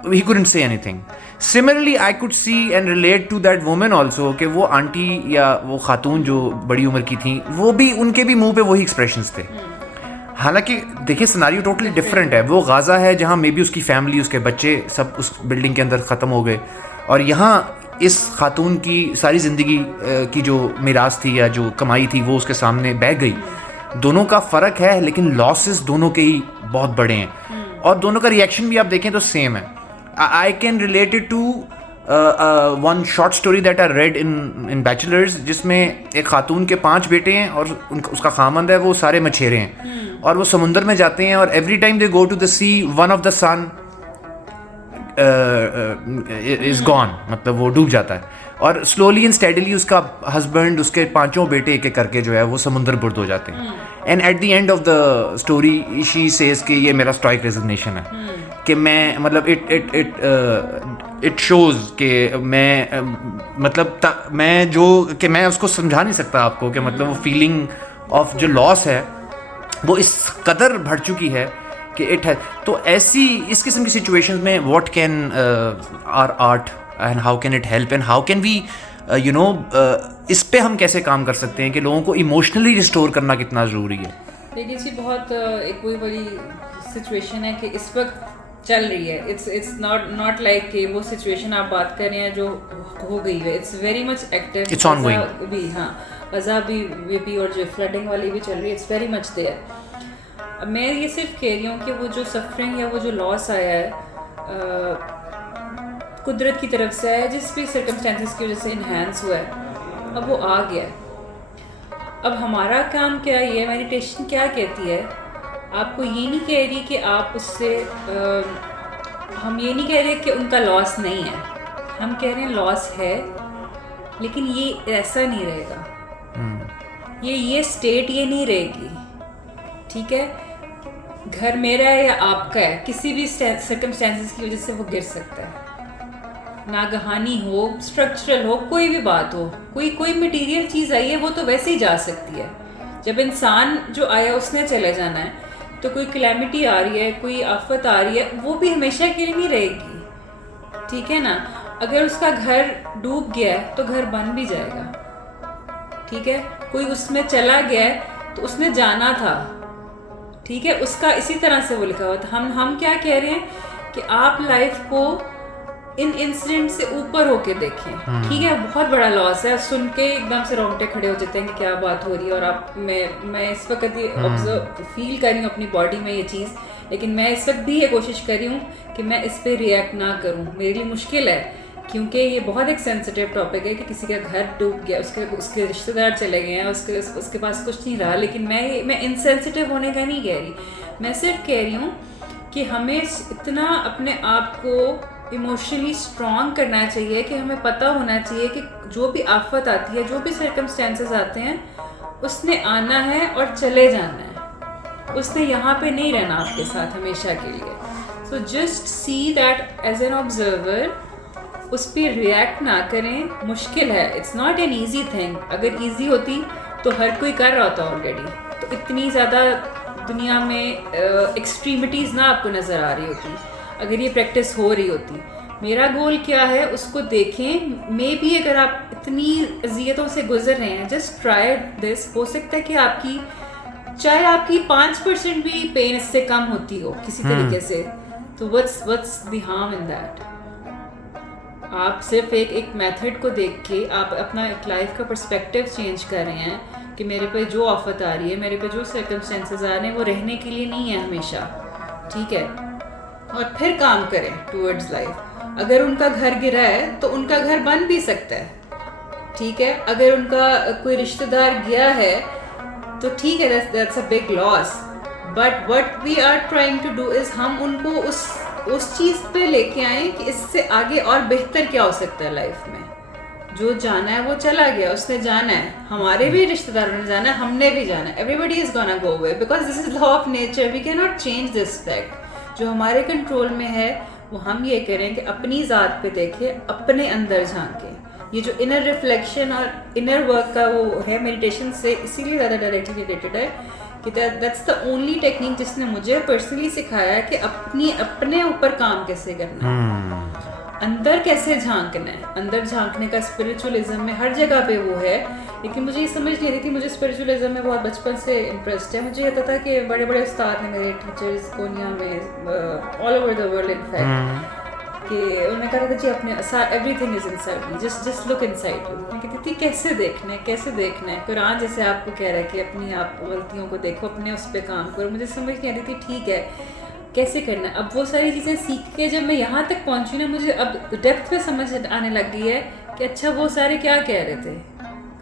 ही couldn't say anything. Similarly, I could see and relate to that woman also, कि वो आंटी या वो खातून जो बड़ी उम्र की थी, वो भी, उनके भी मुंह पे वही एक्सप्रेशंस थे. हालांकि देखिए सिनारियो टोटली डिफरेंट है. वो गाज़ा है जहाँ मे बी उसकी फैमिली, उसके बच्चे सब उस बिल्डिंग के अंदर ख़त्म हो गए, और यहाँ इस खातून की सारी ज़िंदगी की जो मिरास थी या जो कमाई थी वो उसके सामने बह गई. दोनों का फ़र्क है, लेकिन लॉसेस दोनों के ही बहुत बड़े हैं, और दोनों का रिएक्शन भी आप देखें तो सेम है. I can relate it to one short story that I read in bachelors, जिसमें एक खातून के 5 बेटे हैं और उसका खामंद है, वो सारे मछेरे हैं, और वो समुंदर में जाते हैं, और every time they go to the sea, one of the son is gone, मतलब वो डूब जाता है, और स्लोली एंड स्टेडली उसका हस्बैंड, उसके 5 बेटे एक एक करके जो है वो समुंदर बुर्द हो जाते हैं. And at the end of the story she says कि ये मेरा स्टॉइक रेजिग्नेशन है, कि मैं मतलब इट शोज़ कि मैं मतलब मैं जो कि मैं उसको समझा नहीं सकता आपको, कि मतलब वो फीलिंग ऑफ जो लॉस है वो इस कदर बढ़ चुकी है कि इट है. तो ऐसी इस किस्म की सिचुएशंस में what can our art and how can it help, and how can we you know, इस पे हम कैसे काम कर सकते हैं कि लोगों को इमोशनली रिस्टोर करना कितना ज़रूरी है. देखिए जी, बहुत एक कोई बड़ी सिचुएशन है कि इस वक्त चल रही है. इट्स नॉट लाइक कि वो सिचुएशन आप बात कर रहे हैं जो हो गई है. It's very much active, it's ongoing भी. हाँ, गज़ा भी और जो फ्लडिंग वाली भी चल रही है. It's very much there. मैं ये सिर्फ कह रही हूँ कि वो जो सफरिंग या वो जो लॉस आया है, कुदरत की तरफ से है, जिस भी सर्कमस्टेंसेस की वजह से इन्हांस हुआ है, अब वो आ गया है। अब हमारा काम क्या है, ये मेडिटेशन क्या कहती है, आपको ये नहीं कह रही कि आप उससे हम ये नहीं कह रहे कि उनका लॉस नहीं है, हम कह रहे हैं लॉस है, लेकिन ये ऐसा नहीं रहेगा, ये स्टेट ये नहीं रहेगी, ठीक है। घर मेरा है या आपका है, किसी भी सर्कमस्टेंसेस की वजह से वो गिर सकता है, नागहानी हो, स्ट्रक्चरल हो, कोई भी बात हो, कोई मटेरियल चीज़ आई है वो तो वैसे ही जा सकती है। जब इंसान जो आया उसने चले जाना है, तो कोई कैलेमिटी आ रही है, कोई आफत आ रही है, वो भी हमेशा के लिए नहीं रहेगी, ठीक है ना। अगर उसका घर डूब गया है तो घर बन भी जाएगा, ठीक है। कोई उसमें चला गया है तो उसने जाना था, ठीक है, उसका इसी तरह से वो लिखा हुआ था। हम क्या कह रहे हैं कि आप लाइफ को इन इंसिडेंट से ऊपर होके देखें, ठीक है। बहुत बड़ा लॉस है, सुन के एकदम से रोंगटे खड़े हो जाते हैं कि क्या बात हो रही है, और आप मैं इस वक्त ये ऑब्जर्व फील कर रही हूँ अपनी बॉडी में ये चीज़, लेकिन मैं इस वक्त भी ये कोशिश कर रही हूँ कि मैं इस पर रिएक्ट ना करूँ। मेरे लिए मुश्किल है, क्योंकि ये बहुत एक सेंसिटिव टॉपिक है कि किसी का घर डूब गया, उसके रिश्तेदार चले गए हैं, उसके पास कुछ नहीं रहा, लेकिन मैं इनसेंसिटिव होने का नहीं कह रही, मैं सिर्फ कह रही हूँ कि हमें इतना अपने आप को इमोशनली स्ट्रॉन्ग करना चाहिए कि हमें पता होना चाहिए कि जो भी आफत आती है, जो भी सर्कमस्टेंसेस आते हैं, उसने आना है और चले जाना है, उसने यहाँ पे नहीं रहना आपके साथ हमेशा के लिए। So just see that as an observer, उस पर रिएक्ट ना करें। मुश्किल है, it's not an easy thing. अगर ईजी होती तो हर कोई कर रहा होता ऑलरेडी, तो इतनी ज़्यादा दुनिया में एक्सट्रीमिटीज़ ना आपको नज़र आ रही होती, अगर ये प्रैक्टिस हो रही होती। मेरा गोल क्या है उसको देखें। मे बी अगर आप इतनी अजियतों से गुजर रहे हैं, जस्ट ट्राई दिस। हो सकता है कि आपकी चाहे आपकी 5% भी पेन इससे कम होती हो किसी तरीके से, तो what's the harm in that. आप सिर्फ एक मेथड को देख के आप अपना एक लाइफ का पर्सपेक्टिव चेंज कर रहे हैं कि मेरे पे जो आफत आ रही है, मेरे पे जो सर्कमस्टेंसेस आ रहे हैं, वो रहने के लिए नहीं है हमेशा, ठीक है। और फिर काम करें टूवर्ड्स लाइफ। अगर उनका घर गिरा है तो उनका घर बन भी सकता है, ठीक है। अगर उनका कोई रिश्तेदार गया है तो ठीक है, that's a big loss, but what we are trying to do is हम उनको उस चीज़ पे लेके आए कि इससे आगे और बेहतर क्या हो सकता है लाइफ में। जो जाना है वो चला गया, उसने जाना है, हमारे भी रिश्तेदारों ने जाना है, हमने भी जाना है, everybody is gonna go away, because this is law of nature, we can not change this fact. जो हमारे कंट्रोल में है वो हम ये करें कि अपनी ज़ात पे देखें, अपने अंदर झांकें। ये जो इनर रिफ्लेक्शन और इनर वर्क का वो है मेडिटेशन से इसीलिए ज़्यादा डायरेक्टली रिलेटेड है कि दैट्स द ओनली टेक्निक जिसने मुझे पर्सनली सिखाया है कि अपने ऊपर काम कैसे करना है, अंदर कैसे झांकना है। अंदर झांकने का स्पिरिचुअलिज्म में हर जगह पे वो है, लेकिन मुझे ये समझ नहीं रही थी। मुझे स्पिरिचुअलिज्म में बहुत बचपन से इंटरेस्ट है। मुझे ये पता था कि बड़े बड़े उस्ताद हैं मेरे टीचर्स कोनिया में, all over the world in fact, कि उन्होंने कहा था जी अपने everything is inside me, just look inside you. मैं कहती थी कैसे देखना है। कुरान जैसे आपको कह रहा है कि अपनी आप गलतियों को देखो, अपने उस पर काम करो। मुझे समझ नहीं आ रही थी ठीक है कैसे करना है। अब वो सारी चीज़ें सीख के जब मैं यहाँ तक पहुँची ना, मुझे अब डेप्थ पे समझ आने लग गई है कि अच्छा वो सारे क्या कह रहे थे,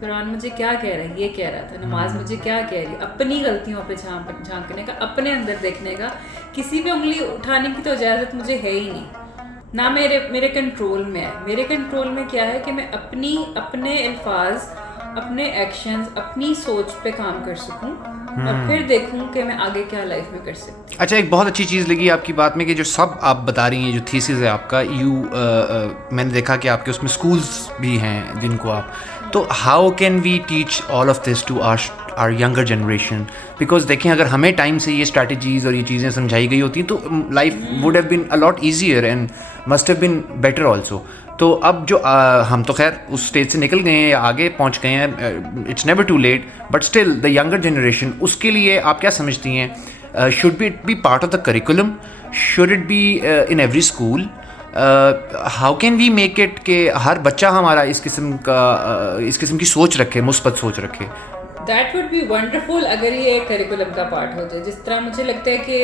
कुरान मुझे क्या कह रहा है, ये कह रहा था, नमाज मुझे क्या कह रही है। अपनी गलतियों पे झांकने का, अपने अंदर देखने का। किसी पे उंगली उठाने की तो इजाज़त मुझे है ही नहीं, ना मेरे कंट्रोल में है। मेरे कंट्रोल में क्या है कि मैं अपने अल्फाज, अपने एक्शंस, अपनी सोच पे काम कर सकूं और फिर देखूं कि मैं आगे क्या लाइफ में कर सकती। अच्छा, एक बहुत अच्छी चीज़ लगी आपकी बात में कि जो सब आप बता रही हैं, जो थीसिस है आपका, मैंने देखा कि आपके उसमें स्कूल्स भी हैं जिनको आप, तो how can we teach all of this to our younger generation? Because देखें, अगर हमें टाइम से ये स्ट्रैटेजीज़ और ये चीज़ें समझाई गई होती तो life would have been a lot easier and must have been better also. तो अब जो हम तो खैर उस स्टेज से निकल गए हैं या आगे पहुंच गए हैं, it's never too late, but still the younger generation, उसके लिए आप क्या समझती हैं? Should it be part of the curriculum? Should it be in every school? How can we make it कि हर बच्चा हमारा इस किस्म की सोच रखे, मुस्बत सोच रखे? दैट वुड बी वंडरफुल अगर ये करिकुलम का पार्ट हो जाए। जिस तरह मुझे लगता है कि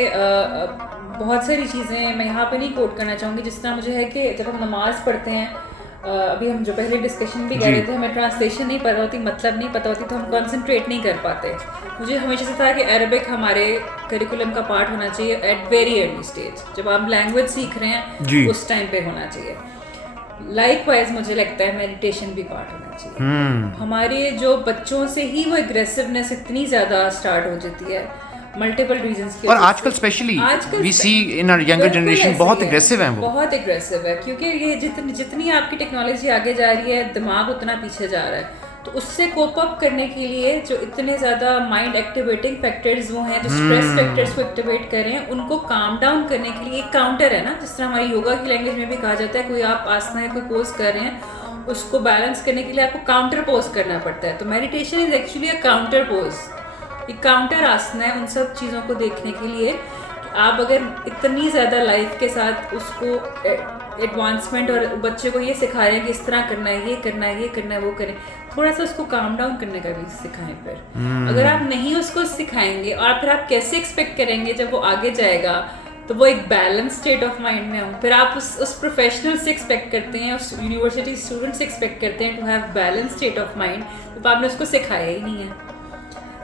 बहुत सारी चीज़ें मैं यहाँ पे नहीं कोट करना चाहूँगी, जिस तरह मुझे है कि जब हम नमाज़ पढ़ते हैं, अभी हम जो पहले डिस्कशन भी कर रहे थे, हमें ट्रांसलेशन नहीं पता होती, मतलब नहीं पता होती, तो हम कंसंट्रेट नहीं कर पाते। मुझे हमेशा से था कि अरबिक हमारे करिकुलम का पार्ट होना चाहिए एट वेरी अर्ली स्टेज, जब आप लैंग्वेज सीख रहे हैं उस टाइम पे होना चाहिए। लाइकवाइज मुझे लगता है मेडिटेशन भी पार्ट होना चाहिए। हमारे जो बच्चों से ही वो एग्रेसिवनेस इतनी ज़्यादा स्टार्ट हो जाती है, मल्टीपल रीजंस की, और आजकल specially we see in our younger generation बहुत एग्रेसिव हैं, वो बहुत एग्रेसिव है, क्योंकि ये जितनी आपकी टेक्नोलॉजी आगे जा रही है, दिमाग उतना पीछे जा रहा है। तो उससे कोप अप करने के लिए जो इतने ज़्यादा माइंड एक्टिवेटिंग फैक्टर्स वो हैं, जो स्ट्रेस फैक्टर्स को एक्टिवेट कर रहे हैं, उनको काम डाउन करने के लिए एक काउंटर है ना, जिस तरह हमारी योगा की लैंग्वेज में भी कहा जाता है, कोई आप आसना है, कोई पोज कर रहे हैं, उसको बैलेंस करने के लिए आपको काउंटर पोज करना पड़ता है। तो meditation is actually a counter pose, एक काउंटर आसना है उन सब चीज़ों को देखने के लिए कि आप अगर इतनी ज़्यादा लाइफ के साथ उसको एडवांसमेंट और बच्चे को ये सिखा रहे हैं कि इस तरह करना है, ये करना है, ये करना है, वो करें, थोड़ा सा उसको काम डाउन करने का भी सिखाएं। फिर अगर आप नहीं उसको सिखाएंगे और फिर आप कैसे एक्सपेक्ट करेंगे जब वो आगे जाएगा तो वो एक बैलेंस स्टेट ऑफ माइंड में हो। फिर आप उस प्रोफेशनल से एक्सपेक्ट करते हैं, उस यूनिवर्सिटी स्टूडेंट से एक्सपेक्ट करते हैं to have balance state of mind, तो आपने उसको सिखाया ही नहीं है।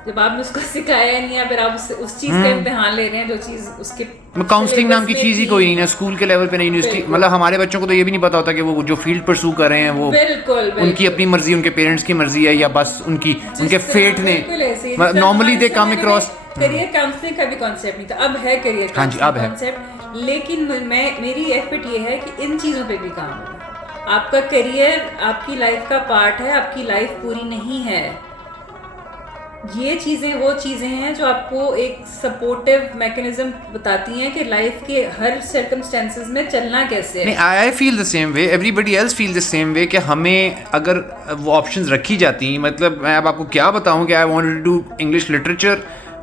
जब आपने उसको सिखाया नहीं है, फिर आप उस चीज़ का इम्तिहान ले रहे हैं जो चीज़ उसके काउंसलिंग नाम की चीज़ ही कोई नहीं है स्कूल के लेवल पे, नहीं यूनिवर्सिटी, मतलब हमारे बच्चों को तो ये भी नहीं पता होता कि वो जो फील्ड परसू कर रहे हैं वो बिल्कुल उनकी अपनी मर्जी, उनके पेरेंट्स की मर्जी है, या बस उनके फेट ने नॉर्मली दे कम अक्रॉस। करियर काउंसलिंग का भी कॉन्सेप्ट नहीं था, अब है करियर काउंसलिंग, लेकिन मेरी एफर्ट ये है कि इन चीज़ों पे भी काम हो। आपका करियर आपकी लाइफ का पार्ट है, आपकी लाइफ पूरी नहीं है। ये चीज़ें वो चीज़ें हैं जो आपको एक सपोर्टिव मैकेनिज्म बताती हैं कि लाइफ के हर सर्कमस्टेंसेस में चलना कैसे है। I feel the same way, everybody else feel the same way, कि हमें अगर वो ऑप्शंस रखी जाती, मतलब मैं अब आपको क्या बताऊं कि I wanted to do English literature,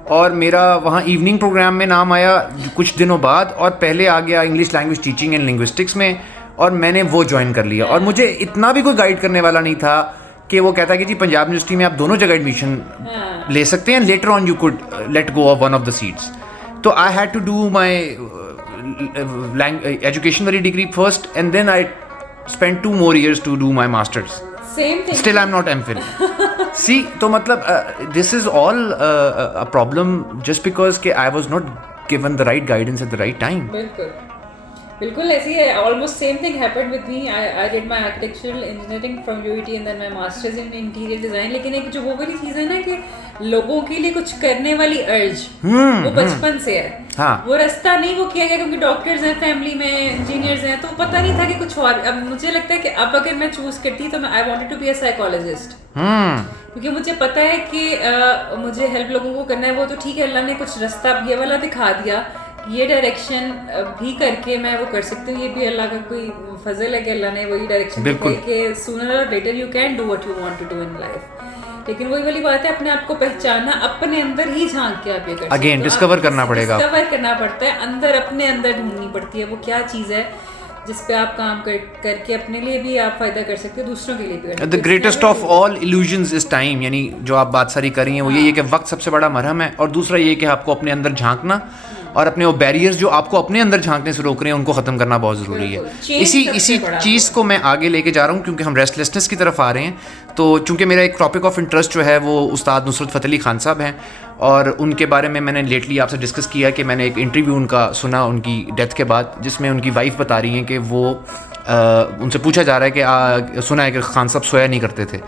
और मेरा वहाँ इवनिंग प्रोग्राम में नाम आया कुछ दिनों बाद, और पहले आ गया English language teaching and linguistics में, और मैंने वो ज्वाइन कर लिया। और मुझे इतना भी कोई गाइड करने वाला नहीं था कि वो कहता कि जी पंजाब यूनिवर्सिटी में आप दोनों जगह एडमिशन ले सकते हैं, later on you could let go of one of the seats. तो I had to do my education वाली degree first, and then I spend 2 more years to do my masters. Same thing. Still I'm not MPhil. See, तो मतलब this is all a problem just because कि I was not given the right guidance at the right time. बिल्कुल ऐसी है। Almost same thing happened with me. I did my architectural engineering from UET and then my masters in interior design. लेकिन एक जो वो वाली चीज़ है ना कि लोगों के लिए कुछ करने वाली अर्ज वो बचपन से है। हाँ। वो रास्ता नहीं वो किया गया क्योंकि डॉक्टर्स हैं फैमिली में, इंजीनियर्स हैं, तो पता नहीं था कि कुछ और। अब मुझे लगता है कि अब अगर मैं चूज करती तो मैं I wanted to be a psychologist, क्योंकि मुझे पता है कि मुझे हेल्प लोगों को करना है। वो तो ठीक है, अल्लाह ने कुछ रास्ता ये वाला दिखा दिया, ये डायरेक्शन भी करके मैं वो कर सकती हूँ। ये भी अल्लाह का कोई फजल है कि अल्लाह ने वही डायरेक्शन दिखाई कि सूनर और later you can do what you want to do in life. लेकिन वही वाली बात है, अपने आप को पहचानना, अपने अंदर ही झांक के आप ये कर अगेन डिस्कवर करना पड़ेगा, डिस्कवर करना पड़ता है, अंदर अपने अंदर ढूंढनी पड़ती है वो क्या चीज़ है जिस पे आप काम करके अपने लिए भी आप फायदा कर सकते हो, दूसरों के लिए भी। The greatest of all illusions is time, यानी जो आप बात सारी कर रही हैं वो ये है कि वक्त सबसे बड़ा मरहम है, और दूसरा ये कि आपको अपने अंदर झांकना और अपने वो बैरियर्स जो आपको अपने अंदर झांकने से रोक रहे हैं उनको ख़त्म करना बहुत ज़रूरी है। इसी चीज़ को मैं आगे लेके जा रहा हूँ क्योंकि हम रेस्टलेसनेस की तरफ आ रहे हैं। तो चूँकि मेरा एक टॉपिक ऑफ इंटरेस्ट जो है वो उस्ताद नुसरत फ़तेह अली खान साहब हैं, और उनके बारे में मैंने लेटली आपसे डिस्कस किया कि मैंने एक इंटरव्यू उनका सुना उनकी डेथ के बाद, जिसमें उनकी वाइफ बता रही हैं कि वो उनसे पूछा जा रहा है कि सुना है कि खान साहब सोया नहीं करते थे।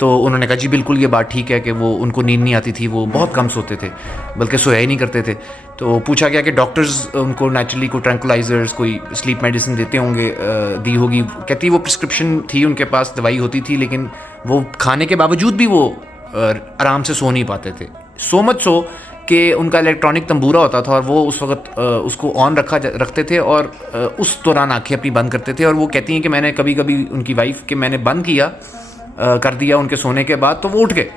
तो उन्होंने कहा जी बिल्कुल ये बात ठीक है कि वो उनको नींद नहीं आती थी, वो बहुत कम सोते थे, बल्कि सोया ही नहीं करते थे। तो पूछा गया कि डॉक्टर्स उनको नेचुरली कोई ट्रैंकुलाइजर्स, कोई स्लीप मेडिसिन देते होंगे, दी होगी। कहती वो प्रिस्क्रिप्शन थी उनके पास, दवाई होती थी, लेकिन वो खाने के बावजूद भी वो आराम से सो नहीं पाते थे। सो मच सो कि उनका इलेक्ट्रॉनिक तंबूरा होता था और वो उस वक्त उसको ऑन रखते थे और उस दौरान आँखें अपनी बंद करते थे। और वो कहती हैं कि मैंने कभी कभी उनकी वाइफ के मैंने बंद किया कर दिया उनके सोने के बाद, तो वो उठ गए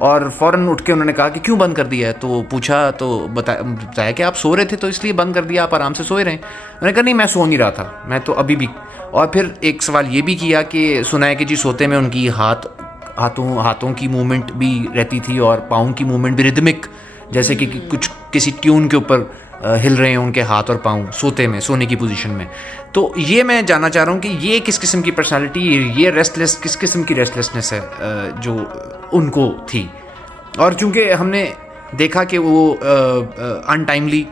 और फ़ौरन उठ के उन्होंने कहा कि क्यों बंद कर दिया है। तो पूछा तो बताया कि आप सो रहे थे तो इसलिए बंद कर दिया, आप आराम से सोए रहे। उन्होंने कहा नहीं मैं सो नहीं रहा था, मैं तो अभी भी। और फिर एक सवाल ये भी किया कि सुना है कि जी सोते में उनकी हाथ हाथों की मूवमेंट भी रहती थी और पाँव की मूवमेंट भी रिदमिक, जैसे कि कुछ किसी ट्यून के ऊपर हिल रहे हैं उनके हाथ और पाँव सोने की पोजीशन में। तो ये मैं जानना चाह रहा हूँ कि ये किस किस्म की पर्सनालिटी, ये किस किस्म की रेस्टलेसनेस है जो उनको थी। और चूँकि हमने देखा कि वो अनटाइमली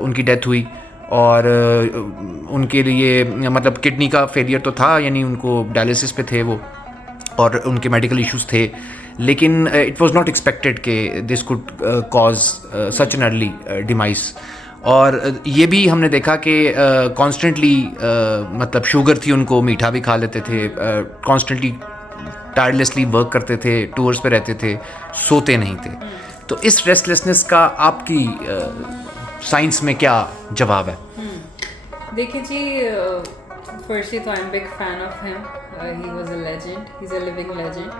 उनकी डेथ हुई और उनके लिए मतलब किडनी का फेलियर तो था, यानी उनको डायलिसिस पे थे वो और उनके मेडिकल इश्यूज थे, लेकिन इट वाज नॉट एक्सपेक्टेड कि this could cause such an early demise. और ये भी हमने देखा कि कॉन्स्टेंटली मतलब शुगर थी उनको, मीठा भी खा लेते थे, कॉन्स्टेंटली टायरलेसली वर्क करते थे, टूर्स पे रहते थे, सोते नहीं थे। तो इस रेस्टलेसनेस का आपकी साइंस में क्या जवाब है? देखिए जी, फर्स्टली तो I am big fan of him, he was a legend, he is a living legend.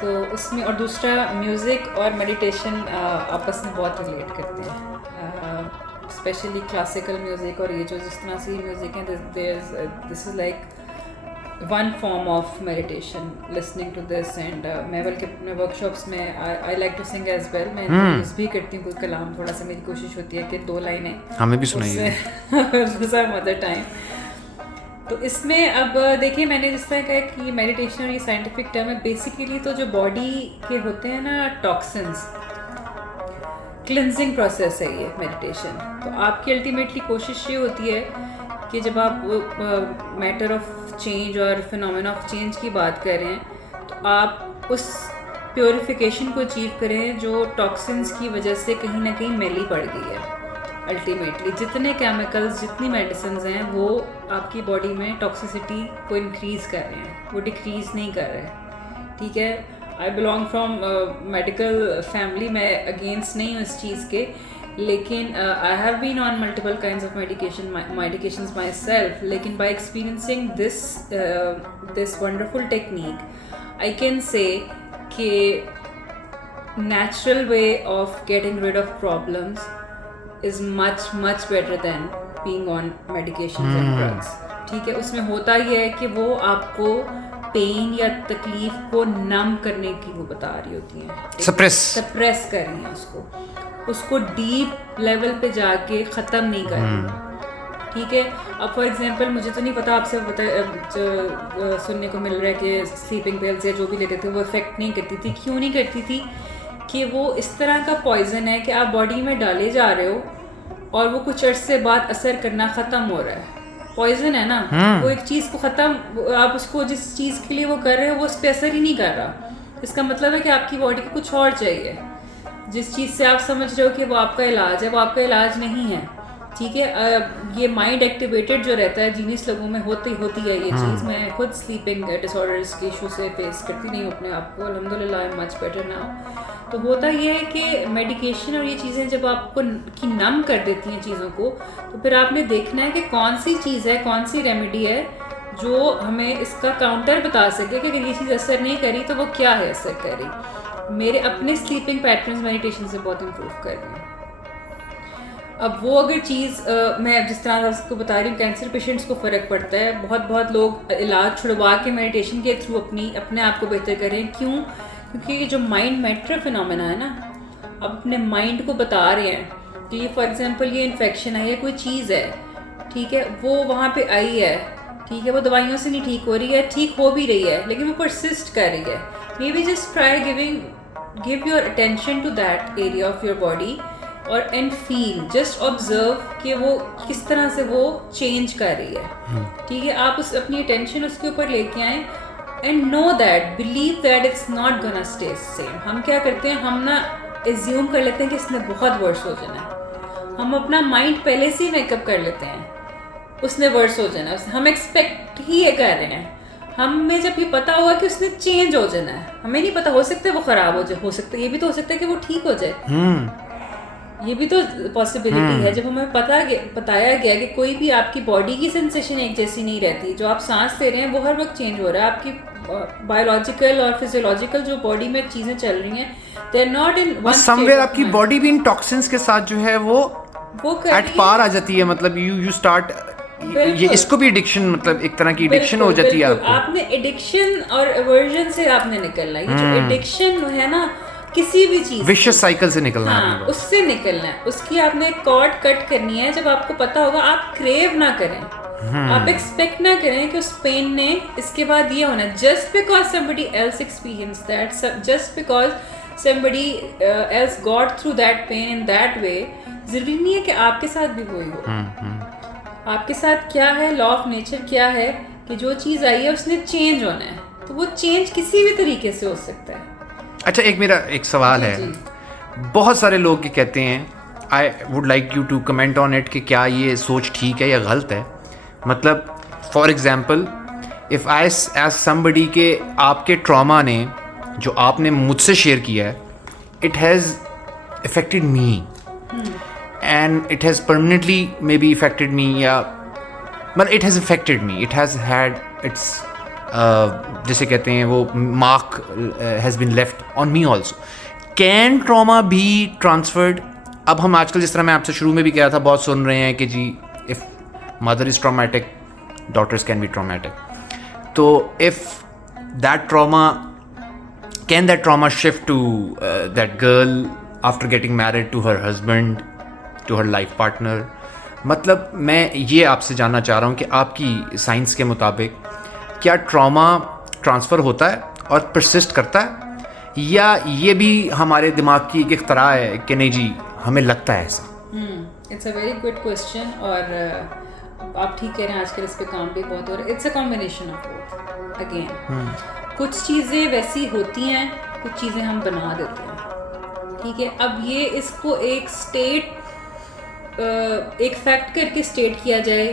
तो उसमें और दूसरा म्यूज़िक और मेडिटेशन आपस में बहुत रिलेट करते हैं, स्पेशली क्लासिकल म्यूज़िक और ये जो जिस तरह से म्यूज़िक है, this is like one form of meditation listening to this. And मैं बल्कि अपने वर्कशॉप्स में I like to sing as well, मैं यूज़ भी करती हूँ कोई कलाम, थोड़ा सा मेरी कोशिश होती है कि 2 लाइनें हमें भी सुनाइए मदर टाइम। तो इसमें अब देखिए, मैंने जिस तरह कहा कि मेडिटेशन और ये साइंटिफिक टर्म है, बेसिकली तो जो बॉडी के होते हैं ना टॉक्सिन्स, क्लिनजिंग प्रोसेस है ये मेडिटेशन। तो आपकी अल्टीमेटली कोशिश ये होती है कि जब आप मैटर ऑफ चेंज और फिनोमेना ऑफ चेंज की बात कर रहे हैं, तो आप उस प्योरिफिकेशन को अचीव करें जो टॉक्सिन्स की वजह से कहीं ना कहीं मैली पड़ गई है। अल्टीमेटली जितने केमिकल्स, जितनी मेडिसिन्स हैं, वो आपकी बॉडी में टॉक्सिसिटी को इंक्रीज़ कर रहे हैं, वो डिक्रीज़ नहीं कर रहे हैं। ठीक है, I belong from medical family, मैं अगेंस्ट नहीं हूँ इस चीज़ के, लेकिन I have been on multiple kinds of medications myself, लेकिन by experiencing this wonderful technique I can say कि natural way of getting rid of problems is much better than being on medications and drugs. ठीक है, उसमें होता ये है कि वो आपको पेन या तकलीफ को नम करने की वो बता रही होती हैं, सप्रेस कर रही हैं उसको डीप लेवल पे जाके ख़त्म नहीं कर रही। ठीक है, अब फॉर एग्जांपल मुझे तो नहीं पता, आपसे सुनने को मिल रहा है कि स्लीपिंग पिल्स या जो भी लेते थे वो इफ़ेक्ट नहीं करती थी। क्यों नहीं करती थी? कि वो इस तरह का पॉइजन है कि आप बॉडी में डाले जा रहे हो और वो कुछ अर्से बाद असर करना ख़त्म हो रहा है। पॉइजन है ना, वो एक चीज़ को ख़त्म, आप उसको जिस चीज़ के लिए वो कर रहे हो वो उस पर असर ही नहीं कर रहा। इसका मतलब है कि आपकी बॉडी को कुछ और चाहिए। जिस चीज़ से आप समझ रहे हो कि वो आपका इलाज है, वो आपका इलाज नहीं है। ठीक है, ये माइंड एक्टिवेटेड जो रहता है, जीनियस लोगों में होती है ये चीज़। मैं खुद स्लीपिंग डिसऑर्डर्स के इशू से फेस करती नहीं हूँ अपने आप को, अल्हम्दुलिल्लाह I am much better now. तो होता ये है कि मेडिकेशन और ये चीज़ें जब आपको की नम कर देती हैं चीज़ों को, तो फिर आपने देखना है कि कौन सी चीज़ है, कौन सी रेमेडी है जो हमें इसका काउंटर बता सके कि अगर ये चीज़ असर नहीं करी तो वो क्या है असर करी। मेरे अपने स्लीपिंग पैटर्न्स मेडिटेशन से बहुत इम्प्रूव कर रही हैं। अब वो अगर चीज़ मैं जिस तरह आपको बता रही हूँ, कैंसर पेशेंट्स को फ़र्क पड़ता है, बहुत लोग इलाज छुड़वा के मेडिटेशन के थ्रू अपने आप को बेहतर कर रहे हैं। क्यों? क्योंकि जो माइंड मैटर फिनोमेना है ना, अब अपने माइंड को बता रहे हैं कि फॉर एग्जांपल ये इन्फेक्शन है या कोई चीज़ है, ठीक है, वो वहाँ पे आई है, ठीक है, वो दवाइयों से नहीं ठीक हो रही है, ठीक हो भी रही है, लेकिन वो परसिस्ट कर रही है। May be just try give your attention to that area of your body और एंड फील, जस्ट ऑब्जर्व कि वो किस तरह से वो चेंज कर रही है। ठीक है, आप उस अपनी अटेंशन उसके ऊपर लेके आएँ and know that, believe that it's not gonna stay same. हम क्या करते हैं, हम ना एज्यूम कर लेते हैं कि इसने बहुत वर्स हो जाना है। हम अपना माइंड पहले से ही मेकअप कर लेते हैं, उसने वर्स हो जाना है, हम एक्सपेक्ट ही ये कर रहे हैं। हमें जब ये पता होगा कि उसने चेंज हो जाना है, हमें नहीं पता, हो सकता है वो ख़राब हो जाए, हो सकता है ये भी तो हो सकता है कि वो ठीक हो जाए, ये भी तो पॉसिबिलिटी है। जब हमें बताया गया कि कोई भी आपकी बॉडी की सेंसेशन एक जैसी नहीं रहती, जो आप सांस ले रहे हैं वो हर वक्त चेंज हो रहा है, आपकी बायोलॉजिकल और फिजियोलॉजिकल जो बॉडी में चीज़ें चल रही हैं, they are not in one somewhere. आपकी बॉडी भी इन टॉक्सिन्स के साथ जो है वो एट पार आ जाती है। मतलब यू स्टार्ट ये इसको भी एडिक्शन, मतलब एक तरह की एडिक्शन हो जाती है आपको। आपने एडिक्शन और एवर्जन से आपने निकलना है। ये जो एडिक्शन है ना किसी भी चीज, विशियस साइकिल से निकलना है हाँ, आपने। उससे निकलना है। उसकी आपने कॉर्ड कट करनी है जब आपको पता होगा। आप क्रेव ना करें, आप एक्सपेक्ट ना करें कि उस पेन ने इसके बाद ये होना है। Just because somebody else experienced that, just because somebody else got through that pain in that way, जरूरी नहीं है कि आपके साथ भी वही हो। आपके साथ क्या है, लॉ ऑफ नेचर क्या है कि जो चीज़ आई है उसने चेंज होना है, तो वो चेंज किसी भी तरीके से हो सकता है। अच्छा, मेरा एक सवाल है। बहुत सारे लोग ये कहते हैं, I would like you to comment on it, कि क्या ये सोच ठीक है या गलत है। मतलब for example, if I as somebody के आपके ट्रॉमा ने जो आपने मुझसे शेयर किया है, it has affected me and it has permanently may be affected me, या मतलब it has affected me, it has had its जिसे कहते हैं वो mark has been left on me also. Can trauma be transferred? अब हम आजकल, जिस तरह मैं आपसे शुरू में भी कहा था, बहुत सुन रहे हैं कि जी if mother is traumatic, daughters can be traumatic. So if that trauma, can that trauma shift to that girl after getting married to her husband, to her life partner? मतलब मैं ये आपसे जानना चाह रहा हूँ कि आपकी साइंस के मुताबिक क्या ट्रॉमा ट्रांसफ़र होता है और परसिस्ट करता है, या ये भी हमारे दिमाग की एक इख्तरा है कि नहीं जी हमें लगता है ऐसा? It's a very good question, और आप ठीक कह रहे हैं, आजकल इस पे काम भी बहुत हो रहा है। It's a combination of both again. कुछ चीज़ें वैसी होती हैं, कुछ चीज़ें हम बना देते हैं, ठीक है। अब ये इसको एक एक फैक्ट करके स्टेट किया जाए,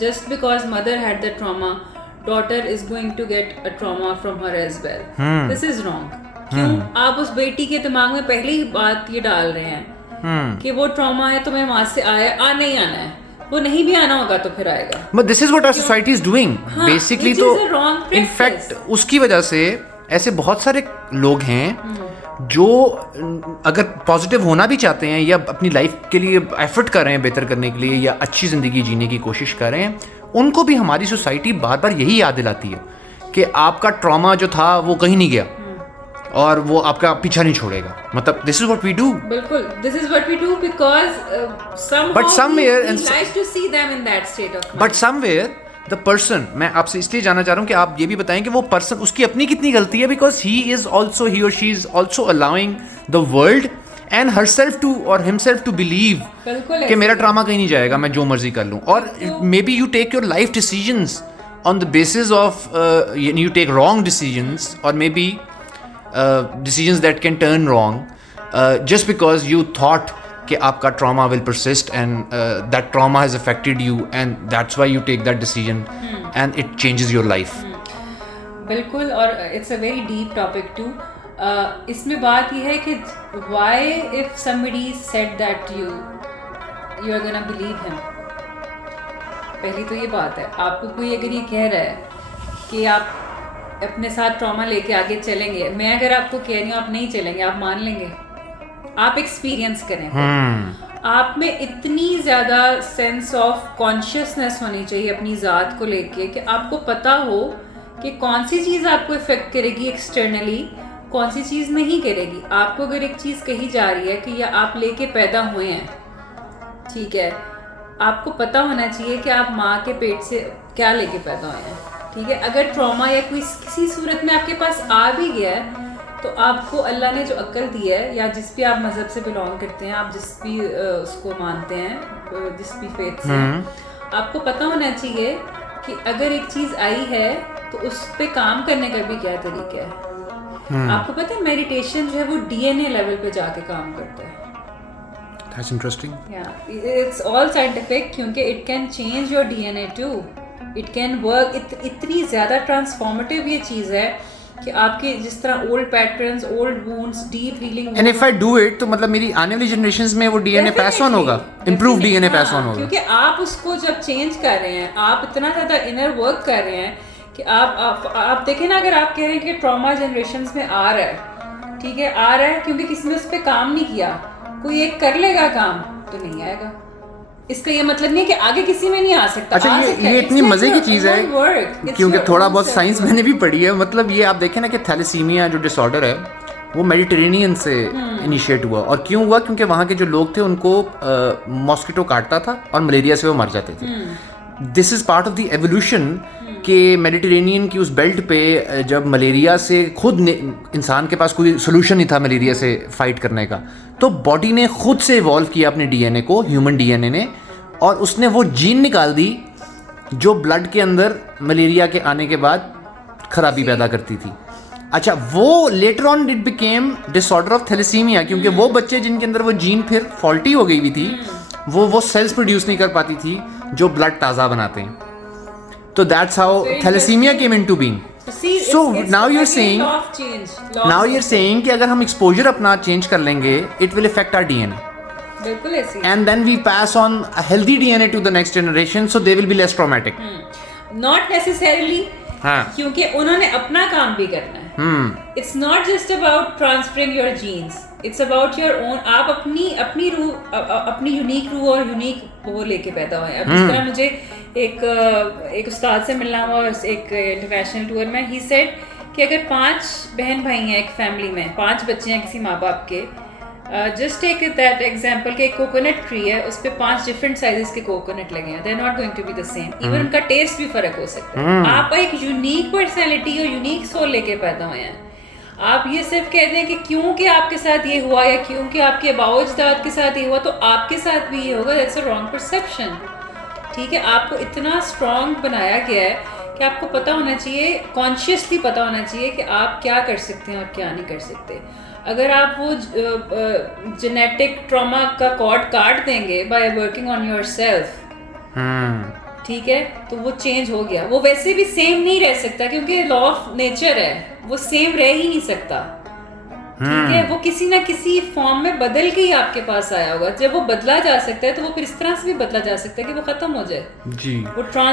just because mother had the trauma, daughter is going to get a trauma from her as well, this is wrong. क्यों आप उस बेटी के दिमाग में पहले ही बात ये डाल रहे हैं कि वो ट्रॉमा है, तुम्हें वहां से आना ही आना है, वो नहीं भी आना होगा तो फिर आएगा। But this is what our society is doing. Basically तो इनफैक्ट उसकी वजह से ऐसे बहुत सारे लोग हैं जो अगर पॉजिटिव होना भी चाहते हैं या अपनी लाइफ के लिए एफर्ट कर रहे हैं बेहतर करने के लिए या अच्छी ज़िंदगी जीने की कोशिश कर रहे हैं, उनको भी हमारी सोसाइटी बार बार यही याद दिलाती है कि आपका ट्रॉमा जो था वो कहीं नहीं गया और वो आपका पीछा नहीं छोड़ेगा। मतलब this is what we do. बिल्कुल, this is what we do because somewhere we like to see them in that state of mind. But somewhere the person, मैं आपसे इसलिए जानना चाह रहा हूँ कि आप ये भी बताएं कि वो पर्सन, उसकी अपनी कितनी गलती है, बिकॉज ही और she is also allowing the world and herself to और हिमसेल्फ टू बिलीव कि मेरा ट्रामा कहीं नहीं जाएगा, मैं जो मर्जी कर लूँ। और maybe you take your life decisions on the basis of you take wrong decisions और maybe decisions that can turn wrong just because you thought कि आपका trauma will persist and that trauma has affected you and that's why you take that decision and it changes your life. बिल्कुल, और it's a very deep topic too. इसमें बात ये है कि why if somebody said that you are gonna believe him. पहली तो ये बात है, आपको कोई अगर ये कह रहा है कि आप अपने साथ ट्रॉमा लेके आगे चलेंगे, मैं अगर आपको कह रही हूँ आप नहीं चलेंगे, आप मान लेंगे? आप एक्सपीरियंस करें। आप में इतनी ज़्यादा सेंस ऑफ कॉन्शियसनेस होनी चाहिए अपनी ज़ात को लेके कि आपको पता हो कि कौन सी चीज़ आपको इफ़ेक्ट करेगी एक्सटर्नली, कौन सी चीज़ नहीं करेगी। आपको अगर एक चीज़ कही जा रही है कि या आप लेके पैदा हुए हैं, ठीक है, आपको पता होना चाहिए कि आप माँ के पेट से क्या लेके पैदा हुए हैं, ठीक है। अगर ट्रॉमा या कोई किसी सूरत में आपके पास आ भी गया है तो आपको अल्लाह ने जो अक्ल दी है, या जिस भी आप मज़हब से बिलोंग करते हैं, आप जिस भी उसको मानते हैं, जिस भी फेथ से, आपको पता होना चाहिए कि अगर एक चीज़ आई है तो उस पे काम करने का भी क्या तरीका है। आपको पता है मेडिटेशन जो है वो डीएनए लेवल पे जाके काम करता है। That's interesting. Yeah, it's all scientific क्योंकि it can change your DNA too. It can work. इतनी ज़्यादा ट्रांसफॉर्मेटिव ये चीज़ है कि आपके जिस तरह old patterns, old wounds, deep healing, and if I do it तो मतलब मेरी आने वाली जनरेशंस में वो डीएनए पास ऑन होगा, इंप्रूव डीएनए पास ऑन होगा, क्योंकि आप उसको जब चेंज कर रहे हैं, आप इतना ज़्यादा इनर वर्क कर रहे हैं कि आप देखें ना, अगर आप कह रहे हैं कि ट्रॉमा जनरेशंस में आ रहा है, ठीक है, आ रहा है क्योंकि किसी ने उस पर काम नहीं किया, कोई एक कर लेगा काम तो नहीं आएगा। इसका ये मतलब नहीं है कि आगे किसी में नहीं आ सकता। अच्छा, ये इतनी मजे की चीज़ है क्योंकि थोड़ा बहुत साइंस मैंने भी पढ़ी है। मतलब ये आप देखें ना कि थैलेसीमिया जो डिसऑर्डर है वो मेडिटेरेनियन से इनिशिएट हुआ। और क्यों हुआ? क्योंकि वहाँ के जो लोग थे उनको मॉस्किटो काटता था और मलेरिया से वो मर जाते थे। This is part of the evolution कि मेडिटेरेनियन की उस बेल्ट पे जब मलेरिया से खुद इंसान के पास कोई सोल्यूशन नहीं था मलेरिया से फाइट करने का, तो बॉडी ने खुद से इवॉल्व किया अपने डीएनए को, ह्यूमन डीएनए ने, और उसने वो जीन निकाल दी जो ब्लड के अंदर मलेरिया के आने के बाद खराबी पैदा करती थी। अच्छा, वो later on it became disorder of thalassemia, क्योंकि वो बच्चे जिनके अंदर वो जीन फिर फॉल्टी हो गई हुई थी, वो सेल्स प्रोड्यूस नहीं कर पाती थी जो ब्लड ताज़ा बनाते हैं। तो that's how thalassemia came into being. So now you are saying कि अगर हम एक्सपोजर अपना चेंज कर लेंगे, it will affect our DNA, बिल्कुल ऐसे, and then we pass on a healthy DNA to the next generation, so they will be less traumatic. Not necessarily, हाँ, क्योंकि उन्होंने अपना काम भी करना है। It's not just about transferring your genes, it's about your own। आप अपनी रूह, अपनी यूनिक रूह और यूनिक वो लेके पैदा हुए। अब इस तरह मुझे एक उस्ताद से मिलना हुआ एक इंटरनेशनल टूर में। ही सेड कि अगर 5 बहन भाई हैं एक फैमिली में, 5 बच्चे हैं किसी माँ बाप के, जस्ट टेक दैट एग्जाम्पल कि एक कोकोनट ट्री है, उस पर 5 डिफरेंट साइजेस के कोकोनट लगे हैं, they are not going to be the same, even उनका टेस्ट भी फर्क हो सकता है। आप एक यूनिक पर्सनैलिटी और यूनिक सोल लेके पैदा हुए हैं। आप ये सिर्फ कहते हैं कि क्योंकि आपके साथ ये हुआ या क्योंकि आपके अबाउजदाद के साथ ये हुआ तो आपके साथ भी ये होगा, दैट्स अ रॉन्ग परसेप्शन। ठीक है, आपको इतना स्ट्रॉन्ग बनाया गया है कि आपको पता होना चाहिए, कॉन्शियसली पता होना चाहिए कि आप क्या कर सकते हैं और क्या नहीं कर सकते। अगर आप वो जेनेटिक ट्रॉमा का कॉर्ड काट देंगे बाय वर्किंग ऑन योरसेल्फ, ठीक है, तो वो चेंज हो गया। वो वैसे भी सेम नहीं रह सकता क्योंकि लॉ ऑफ नेचर है, वो सेम रह ही नहीं सकता। ठीक है, वो किसी ना किसी फॉर्म में बदल के ही आपके पास आया होगा। जब वो बदला जा सकता है तो वो फिर इस तरह से भी बदला जा सकता है कि वो खत्म हो जाए। जी,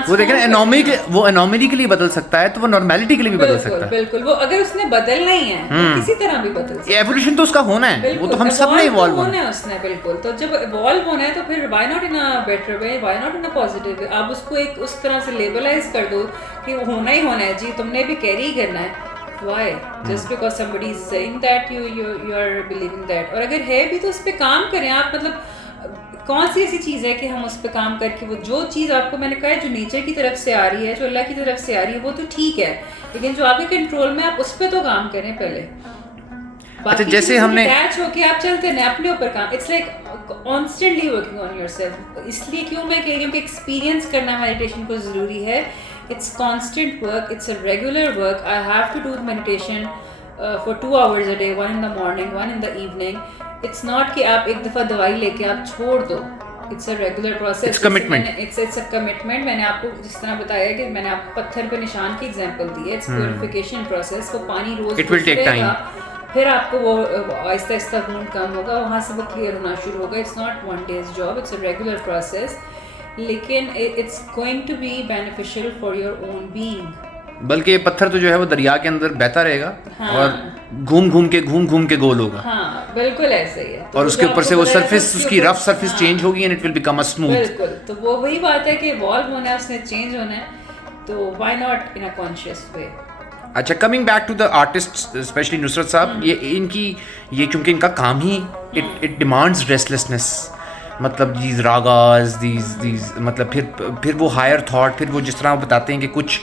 वो देखें एनॉमली के लिए बदल सकता है तो वो नॉर्मलिटी के लिए भी बदल सकता है। बिल्कुल, वो अगर उसने बदलना ही है तो किसी तरह भी बदल सकता है। एवोल्यूशन तो उसका होना है, वो तो हम सब ने इवॉल्व होना है उसने। बिल्कुल, तो जब इवॉल्व होना है तो फिर why not in a better way, why not in a positive way. आप उसको एक उस तरह से लेबलाइज कर दो कि होना ही होना है जी, तुमने भी कैरी करना है। Why? Just because somebody is saying that you are believing that। और अगर है भी तो उस पर काम करें आप। मतलब कौन सी ऐसी चीज़ है कि हम उस पर काम करके वो जो चीज़ आपको मैंने कहा है जो नेचर की तरफ से आ रही है, जो अल्लाह की तरफ से आ रही है, वो तो ठीक है, लेकिन जो आपके कंट्रोल में, आप उस पर तो काम करें पहले। अच्छा, जैसे हमने अटैच होके आप चलते हैं अपने ऊपर काम, it's like constantly working on yourself. इसलिए क्यों मैं कह रही हूँ कि एक्सपीरियंस करना मेडिटेशन को ज़रूरी है। It's constant work, it's a regular work। I have to do meditation for 2 hours a day, 1 in the morning, 1 in the evening। It's not कि आप एक दफ़ा दवाई लेके आप छोड़ दो। It's a regular process। It's commitment। It's a commitment। मैंने आपको जिस तरह बताया कि मैंने आपको पत्थर पे निशान की एग्जांपल दी है। It's purification process। वो पानी रोज It will take time। फिर आपको वो आहिस्ता आहिस्ता खून कम होगा, वहाँ से वो क्लियर होना शुरू होगा। It's not one day's job, it's a regular process। लेकिन it's going to be beneficial for your own being. बल्कि ये पत्थर तो जो है वो दरिया के अंदर बहता रहेगा। हाँ। और घूम घूम के गोल होगा। हाँ, बिल्कुल ऐसे ही है। तो और उसके ऊपर से वो सरफेस, उसकी रफ सरफेस चेंज होगी and it will become a smooth. बिल्कुल, तो वो वही बात है कि इवॉल्व होना है, उसने चेंज होना है, तो why not in a conscious way. अच्छा, coming back to the artist, specially Nusrat sahab, ये क्योंकि इनका काम ही इट डिमांड्स रेस्टलेसनेस। मतलब दीज रागाज, दीज मतलब फिर वो हायर थॉट, फिर वो जिस तरह वो बताते हैं कि कुछ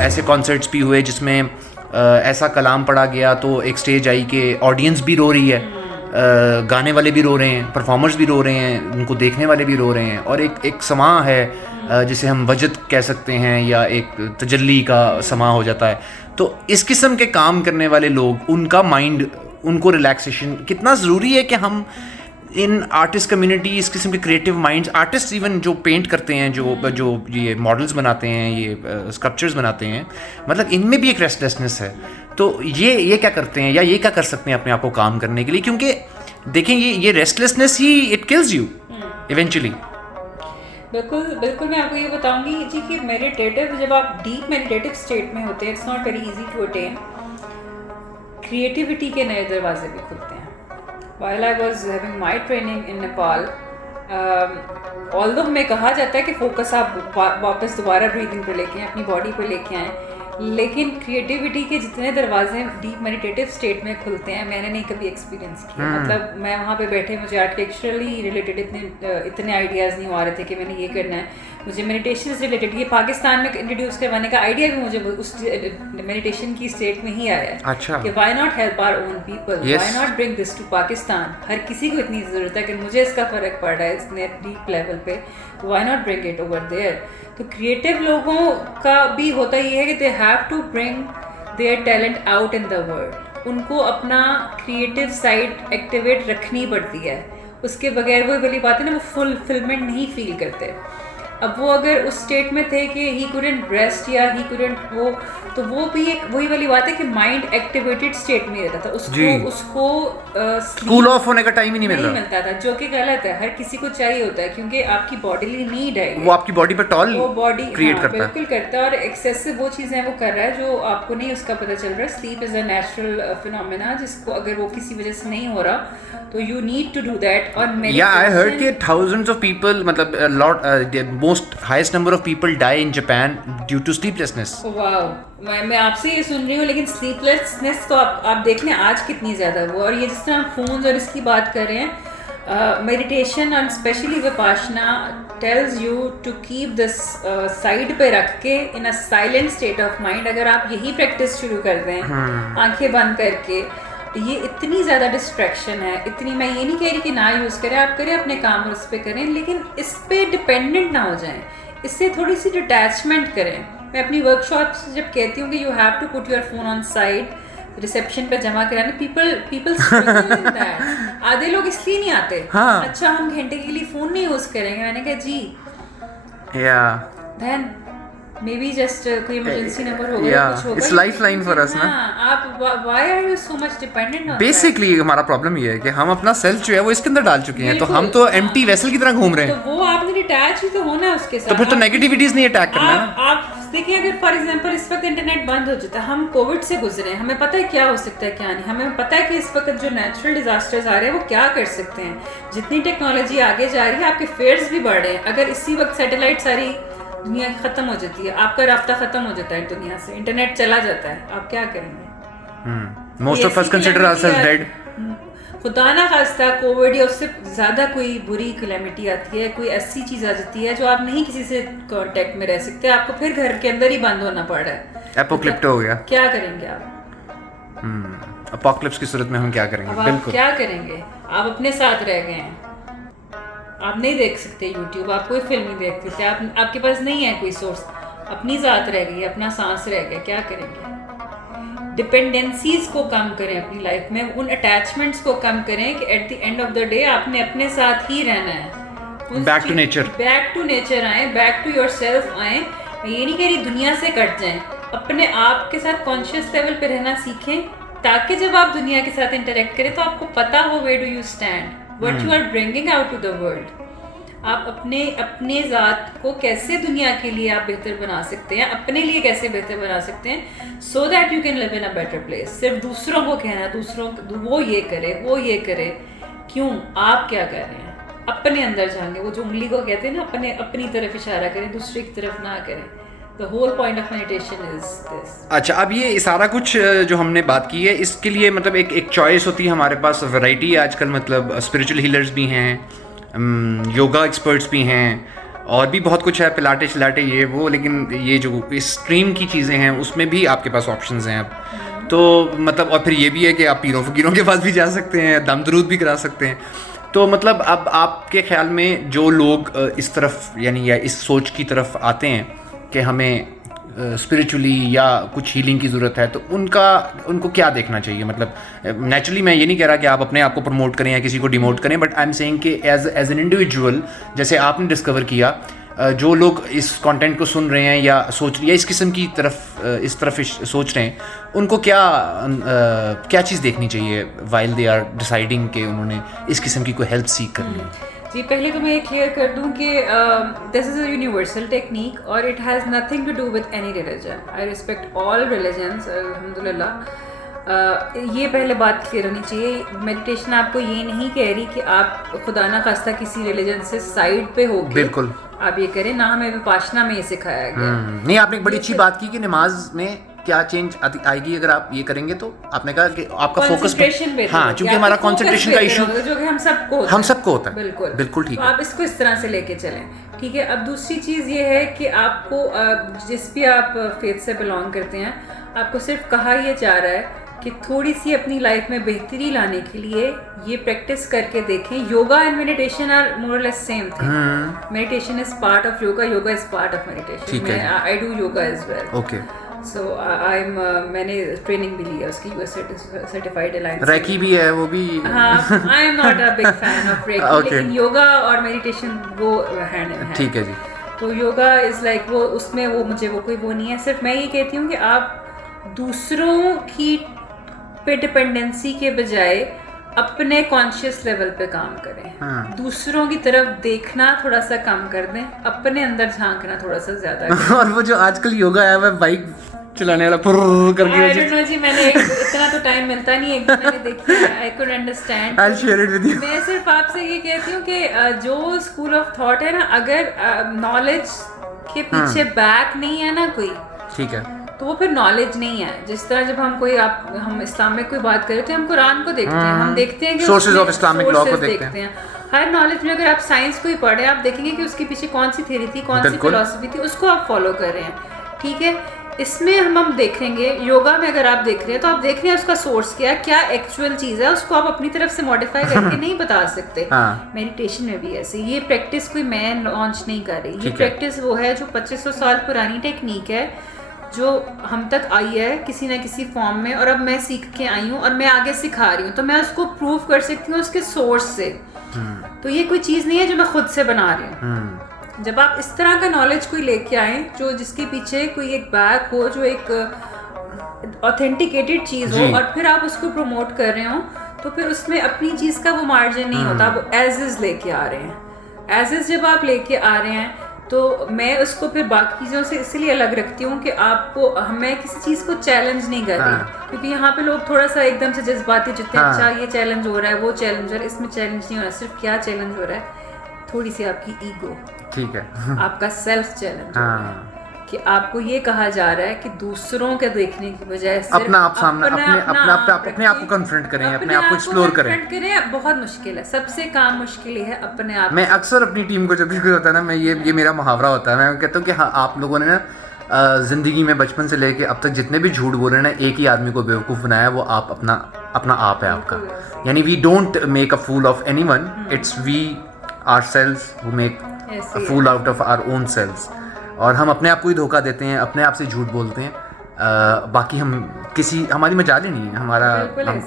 ऐसे कॉन्सर्ट्स भी हुए जिसमें ऐसा कलाम पढ़ा गया तो एक स्टेज आई कि ऑडियंस भी रो रही है, गाने वाले भी रो रहे हैं, परफॉर्मर्स भी रो रहे हैं, उनको देखने वाले भी रो रहे हैं, और एक समा है जिसे हम वजद कह सकते हैं या एक तजल्ली का समा हो जाता है। तो इस किस्म के काम करने वाले लोग, उनका माइंड, उनको रिलैक्सेशन कितना ज़रूरी है कि हम इन आर्टिस्ट कम्युनिटी, इस किस्म के क्रिएटिव माइंड्स, आर्टिस्ट इवन जो पेंट करते हैं, जो ये मॉडल्स बनाते हैं, ये स्कल्पचर्स बनाते हैं, मतलब इनमें भी एक रेस्टलेसनेस है। तो ये क्या करते हैं या ये क्या कर सकते हैं अपने आप को काम करने के लिए? क्योंकि देखें ये restlessness he it kills you eventually. बिल्कुल मैं आपको ये बताऊंगी जी कि मेडिटेटिव, जब आप डीप मेडिटेटिव स्टेट में होते हैं, it's not very easy to attain. Creativity के नए दरवाजे भी खुलते हैं। While I was having my training in Nepal, although हमें कहा जाता है कि फोकस आप वापस दोबारा ब्रीदिंग पे लेके आएं, अपनी बॉडी पे लेके आएं, लेकिन क्रिएटिविटी के जितने दरवाजे डीप मेडिटेटिव स्टेट में खुलते हैं मैंने नहीं कभी एक्सपीरियंस किया। मतलब मैं वहाँ पे बैठे, मुझे आर्किटेक्चरली रिलेटेड इतने आइडियाज़ नहीं आ रहे थे कि मैंने ये करना है, मुझे मेडिटेशन से रिलेटेड ये पाकिस्तान में इंट्रोड्यूस करवाने का आइडिया भी मुझे उस मेडिटेशन की स्टेट में ही आया है। अच्छा, कि why not help our own people, why not bring this to Pakistan. हर किसी को इतनी ज़रूरत है कि मुझे इसका फ़र्क पड़ रहा है इतने डीप लेवल पे, तो why not bring it over there. तो क्रिएटिव लोगों का भी होता ये है कि they have to bring their talent out in the world. उनको अपना क्रिएटिव साइड एक्टिवेट रखनी पड़ती है, उसके बगैर वो वाली बात है ना, वो फुलफिलमेंट नहीं फील करते। अब वो अगर उस स्टेट में थे कि ही कुडंट रेस्ट या ही कुडंट वो, तो वो भी एक वही वाली बात है कि माइंड एक्टिवेटेड स्टेट में रहता था, उसको कूल ऑफ होने का टाइम ही नहीं मिलता था, जो कि गलत है। हर किसी को चाहिए होता है क्योंकि आपकी बॉडीली नीड है, वो आपकी बॉडी पर टॉल वो बॉडी क्रिएट करता बिल्कुल करता है। और एक्सेसिव वो चीज़ें वो कर रहा है जो आपको नहीं उसका पता चल रहा है। Sleep is a natural phenomena, जिसको अगर वो किसी वजह से नहीं हो रहा तो you need to do that. और आई हर्ड कि thousands of people, मतलब most highest number of people die in Japan due to sleeplessness. Wow, मैं आपसे ये सुन रही हूँ, लेकिन स्लीपलेसनेस तो आप देख लें आज कितनी ज़्यादा वो। और ये जिस तरह फोन्स और इसकी बात कर रहे हैं, मेडिटेशन और specially Vipassana tells you to keep this side पे रख के in a silent state of mind. अगर आप यही प्रैक्टिस शुरू कर दें आंखें बंद करके, ये इतनी ज़्यादा डिस्ट्रैक्शन है, इतनी, मैं ये नहीं कह रही कि ना यूज़ करें, आप करें अपने काम और उस पर करें, लेकिन इस पर डिपेंडेंट ना हो जाएं, इससे थोड़ी सी डिटैचमेंट करें। मैं अपनी वर्कशॉप से जब कहती हूँ कि you have to put your phone on side, reception पे जमा कराने, पीपल आधे लोग इसलिए नहीं आते। हाँ। अच्छा हम घंटे के लिए फ़ोन नहीं यूज़ करेंगे, मैंने कहा जी देन मे बी जस्ट कोई इमरजेंसी नंबर होगा, कुछ होगा, इट्स लाइफलाइन फॉर अस ना। आप why are you so much dependent on basically हमारा प्रॉब्लम ये है कि हम अपना सेल्फ जो है वो इसके अंदर डाल चुके हैं, तो हम तो एम्प्टी वेसल की तरह घूम रहे हैं। तो वो आपने डिटैच ही तो होना है उसके साथ, तो फिर तो नेगेटिविटीज नहीं अटैक करना है ना। आप देखिए, अगर फॉर एग्जांपल इस वक्त इंटरनेट बंद हो जाता है, हम कोविड से गुजरे हैं, हमें पता है क्या हो सकता है क्या नहीं, हमें पता है कि इस वक्त जो नेचुरल डिजास्टर्स आ रहे हैं वो क्या कर सकते हैं। जितनी टेक्नोलॉजी आगे जा रही है, आपके फेयर्स भी बढ़ रहे हैं। अगर इसी वक्त सैटेलाइट सारी दुनिया की खत्म हो जाती है, आपका राब्ता खत्म हो जाता है दुनिया से, इंटरनेट चला जाता है, आप क्या करेंगे? Most of us consider ourselves dead. खुदा ना खास्ता कोविड या उससे ज़्यादा कोई बुरी कैलेमिटी आती है, कोई ऐसी चीज़ आ जाती है जो आप नहीं किसी से कांटेक्ट में रह सकते, आपको फिर घर के अंदर ही बंद होना पड़ रहा है। एपोकलिप्टो हो गया, क्या करेंगे आप? एपोकलिप्स की सूरत में हम क्या करेंगे? बिल्कुल क्या करेंगे? आप अपने साथ रह गए हैं, आप नहीं देख सकते यूट्यूब, आप कोई फिल्म नहीं देख सकते, आपके पास नहीं है कोई सोर्स, अपनी ज़ात रह गई, अपना सांस रह गया, क्या करेंगे? डिपेंडेंसीज को कम करें अपनी लाइफ में, उन अटैचमेंट्स को कम करें कि at the end of the day आपने अपने साथ ही रहना है। बैक टू नेचर आए, बैक टू योर सेल्फ आए। मैं ये नहीं कह रही दुनिया से कट जाएं, अपने आप के साथ कॉन्शियस लेवल पे रहना सीखें, ताकि जब आप दुनिया के साथ इंटरेक्ट करें तो आपको पता हो where do you stand, what you are bringing out to the world. आप अपने ज़ात को कैसे दुनिया के लिए आप बेहतर बना सकते हैं, अपने लिए कैसे बेहतर बना सकते हैं, so that you can live in a better place. सिर्फ दूसरों को कहना, वो ये करे, क्यों? आप क्या कर रहे हैं? अपने अंदर जाएंगे, वो जो उंगली को कहते हैं ना, अपनी तरफ इशारा करें, दूसरे की तरफ ना करें। The whole point of meditation is this. अच्छा, अब ये सारा कुछ जो हमने बात की है, इसके लिए मतलब एक चॉइस होती है हमारे पास, वैरायटी है आजकल, मतलब स्पिरिचुअल हीलर्स भी हैं, योगा एक्सपर्ट्स भी हैं, और भी बहुत कुछ है, पिलाटे चिलाटे ये वो, लेकिन ये जो इस स्ट्रीम की चीज़ें हैं उसमें भी आपके पास ऑप्शंस हैं अब। तो मतलब, और फिर ये भी है कि आप पीरों फकीरों के पास भी जा सकते हैं, दम दरूद भी करा सकते हैं। तो मतलब अब आपके ख्याल में जो लोग इस तरफ यानी या इस सोच की तरफ आते हैं कि हमें स्पिरिचुअली या कुछ हीलिंग की ज़रूरत है, तो उनको क्या देखना चाहिए? मतलब नेचुरली मैं ये नहीं कह रहा कि आप अपने आप को प्रमोट करें या किसी को डिमोट करें, बट आई एम सेइंग कि एज एन इंडिविजुअल, जैसे आपने डिस्कवर किया, जो लोग इस कंटेंट को सुन रहे हैं या इस किस्म की इस तरफ सोच रहे हैं, उनको क्या चीज़ देखनी चाहिए वाइल दे आर डिसाइडिंग कि उन्होंने इस किस्म की कोई हेल्प सीख करनी है? जी, पहले तो मैं ये क्लियर कर दूं कि this is a universal technique और it has nothing to do with any religion. I respect all religions, अल्हम्दुलिल्लाह। ये पहले बात क्लियर होनी चाहिए, मेडिटेशन आपको ये नहीं कह रही कि आप खुदा ना खास्ता किसी रिलीजन से साइड पे हो, बिल्कुल आप ये करें ना, हमें विपाशना में ये सिखाया गया। नहीं, आपने एक बड़ी अच्छी बात की कि नमाज में क्या चेंज आएगी अगर आप ये करेंगे, तो आपने कहा कि आपका फोकस, हाँ, क्योंकि हमारा कंसंट्रेशन का इशू जो कि हम सबको होता है, बिल्कुल ठीक है, आप इसको इस तरह से लेके चलें, ठीक है। अब दूसरी चीज़ ये है कि आपको जिस भी आप फेथ से बिलोंग करते हैं, आपको सिर्फ कहा यह जा रहा है कि थोड़ी सी अपनी लाइफ में बेहतरी लाने के लिए ये प्रैक्टिस करके देखें। Yoga and meditation are more और less same thing. Meditation is part of yoga, yoga is part of meditation. I do yoga as well. Okay, so I am, मैंने ट्रेनिंग भी ली है उसकी, यूएस सर्टिफाइड अलायंस। रेकी भी है वो भी। हाँ, I am not a big fan of reiki, लेकिन योगा और मेडिटेशन वो हैंड इन हैंड। ठीक है जी। तो योगा इज लाइक वो, उसमें वो मुझे वो कोई वो नहीं है। सिर्फ मैं ये कहती हूँ कि आप दूसरों की पे डिपेंडेंसी के बजाय अपने कॉन्शियस लेवल पे काम करें। दूसरों की तरफ देखना थोड़ा सा कम कर दें, अपने अंदर झांकना थोड़ा सा ज्यादा करें। और वो जो आजकल योगा आया है बाइक चलाने वाला करके, आई डोंट नो जी, मैंने इतना तो टाइम मिलता नहीं, एक दिन मैंने देखी, I could understand. I share it with you. मैं सिर्फ आपसे ये कहती हूँ कि जो स्कूल ऑफ थॉट है ना, अगर नॉलेज के पीछे बैक नहीं है ना कोई, ठीक है, तो वो फिर नॉलेज नहीं है। जिस तरह जब हम हम इस्लाम में कोई बात करें तो हम कुरान को देखते हैं, हम देखते हैं कि सोर्सेज ऑफ इस्लामिक लॉ को देखते हैं। हर नॉलेज में अगर आप साइंस को ही पढ़े, आप देखेंगे कि उसके पीछे कौन सी थ्योरी थी, कौन सी फिलॉसफी थी, उसको आप फॉलो कर रहे हैं, ठीक है। इसमें हम देखेंगे, योगा में अगर आप देख रहे हैं तो आप देख रहे हैं उसका सोर्स क्या है, क्या एक्चुअल चीज़ है, उसको आप अपनी तरफ से मॉडिफाई करके नहीं बता सकते। मेडिटेशन में भी ऐसे, ये प्रैक्टिस कोई मैं लॉन्च नहीं कर रही, ये प्रैक्टिस वो है जो 2500 साल पुरानी टेक्निक है, जो हम तक आई है किसी ना किसी फॉर्म में, और अब मैं सीख के आई हूँ और मैं आगे सिखा रही हूँ, तो मैं उसको प्रूव कर सकती हूँ उसके सोर्स से। तो ये कोई चीज़ नहीं है जो मैं खुद से बना रही हूँ। जब आप इस तरह का नॉलेज कोई लेके आए जो जिसके पीछे कोई एक बैक हो, जो एक ऑथेंटिकेटेड चीज़ हो, और फिर आप उसको प्रमोट कर रहे हो, तो फिर उसमें अपनी चीज़ का वो मार्जिन नहीं होता, आप एज इज लेके आ रहे हैं। एज इज जब आप लेके आ रहे हैं तो मैं उसको फिर बाकी चीज़ों से इसलिए अलग रखती हूँ कि आपको, मैं किसी चीज़ को चैलेंज नहीं कर रही, क्योंकि यहाँ पे लोग थोड़ा सा एकदम से जज्बाती जितने, अच्छा ये चैलेंज हो रहा है, वो चैलेंज हो रहा है, इसमें चैलेंज नहीं हो रहा। सिर्फ क्या चैलेंज हो रहा है, थोड़ी सी आपकी ईगो, ठीक है, आपका सेल्फ चैलेंज हो रहा है कि आपको ये कहा जा रहा है कि दूसरों के देखने की बजाय अपना आप सामने अपने आप को कन्फ्रंट करें, अपने आप को एक्सप्लोर करें। बहुत मुश्किल है, सबसे काम मुश्किल है अपने आप। मैं अक्सर अपनी टीम को जब भी कुछ होता है ना, मैं ये मेरा मुहावरा होता है, मैं कहता हूँ कि हाँ, आप लोगों ने ना ज़िंदगी में बचपन से लेके अब तक जितने भी झूठ बोले ना, एक ही आदमी को बेवकूफ़ बनाया, वो आप अपना आप है आपका। यानी we don't make a fool of anyone, it's we ourselves who make a fool out of our own selves. और हम अपने आप को ही धोखा देते हैं, अपने आप से झूठ बोलते हैं। बाकी हम हमारी मजाल ही नहीं है,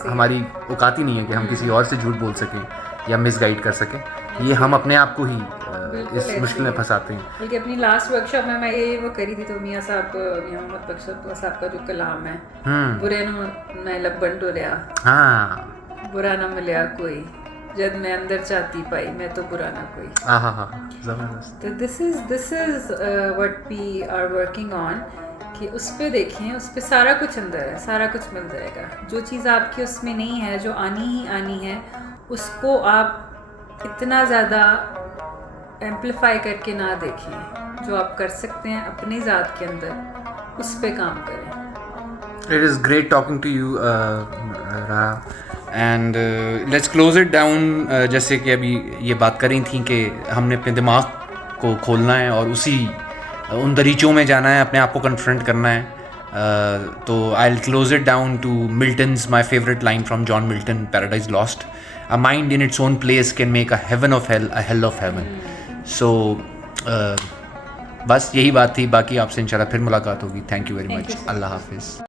हमारी औकात ही नहीं है कि हम किसी और से झूठ बोल सकें या मिसगाइड कर सकें। ये हम अपने आप को ही इस मुश्किल में फंसाते हैं। बल्कि अपनी लास्ट वर्कशॉप में मैं ये वो करी थी, तो मियाँ साहब, मोहम्मद बख्श साहब का जो कलाम है, बुरे नु मैं लब्बन टोलिया, बुरा ना मिलिया कोई, जब मैं अंदर चाहती पाई, मैं तो बुरा ना कोई। जबरदस्त। तो this is what we are working on, कि उस पे देखें, उस पे सारा कुछ अंदर है, सारा कुछ मिल जाएगा। जो चीज़ आपकी उसमें नहीं है, जो आनी ही आनी है, उसको आप इतना ज़्यादा एम्पलीफाई करके ना देखें। जो आप कर सकते हैं अपनी ज़ात के अंदर, उस पे काम करें। It is great talking to you Raha, and let's close it down. जैसे कि अभी ये बात कर रही थी कि हमने अपने दिमाग को खोलना है और उन दरीचों में जाना है, अपने आप को कन्फ्रंट करना है। तो I will close it down to Milton's my favourite line from John Milton, Paradise Lost, a mind in its own place can make a heaven of hell, a hell of heaven. So बस यही बात थी, बाकी आपसे इंशाल्लाह फिर मुलाकात होगी। Thank you very much. अल्लाह हाफिज़।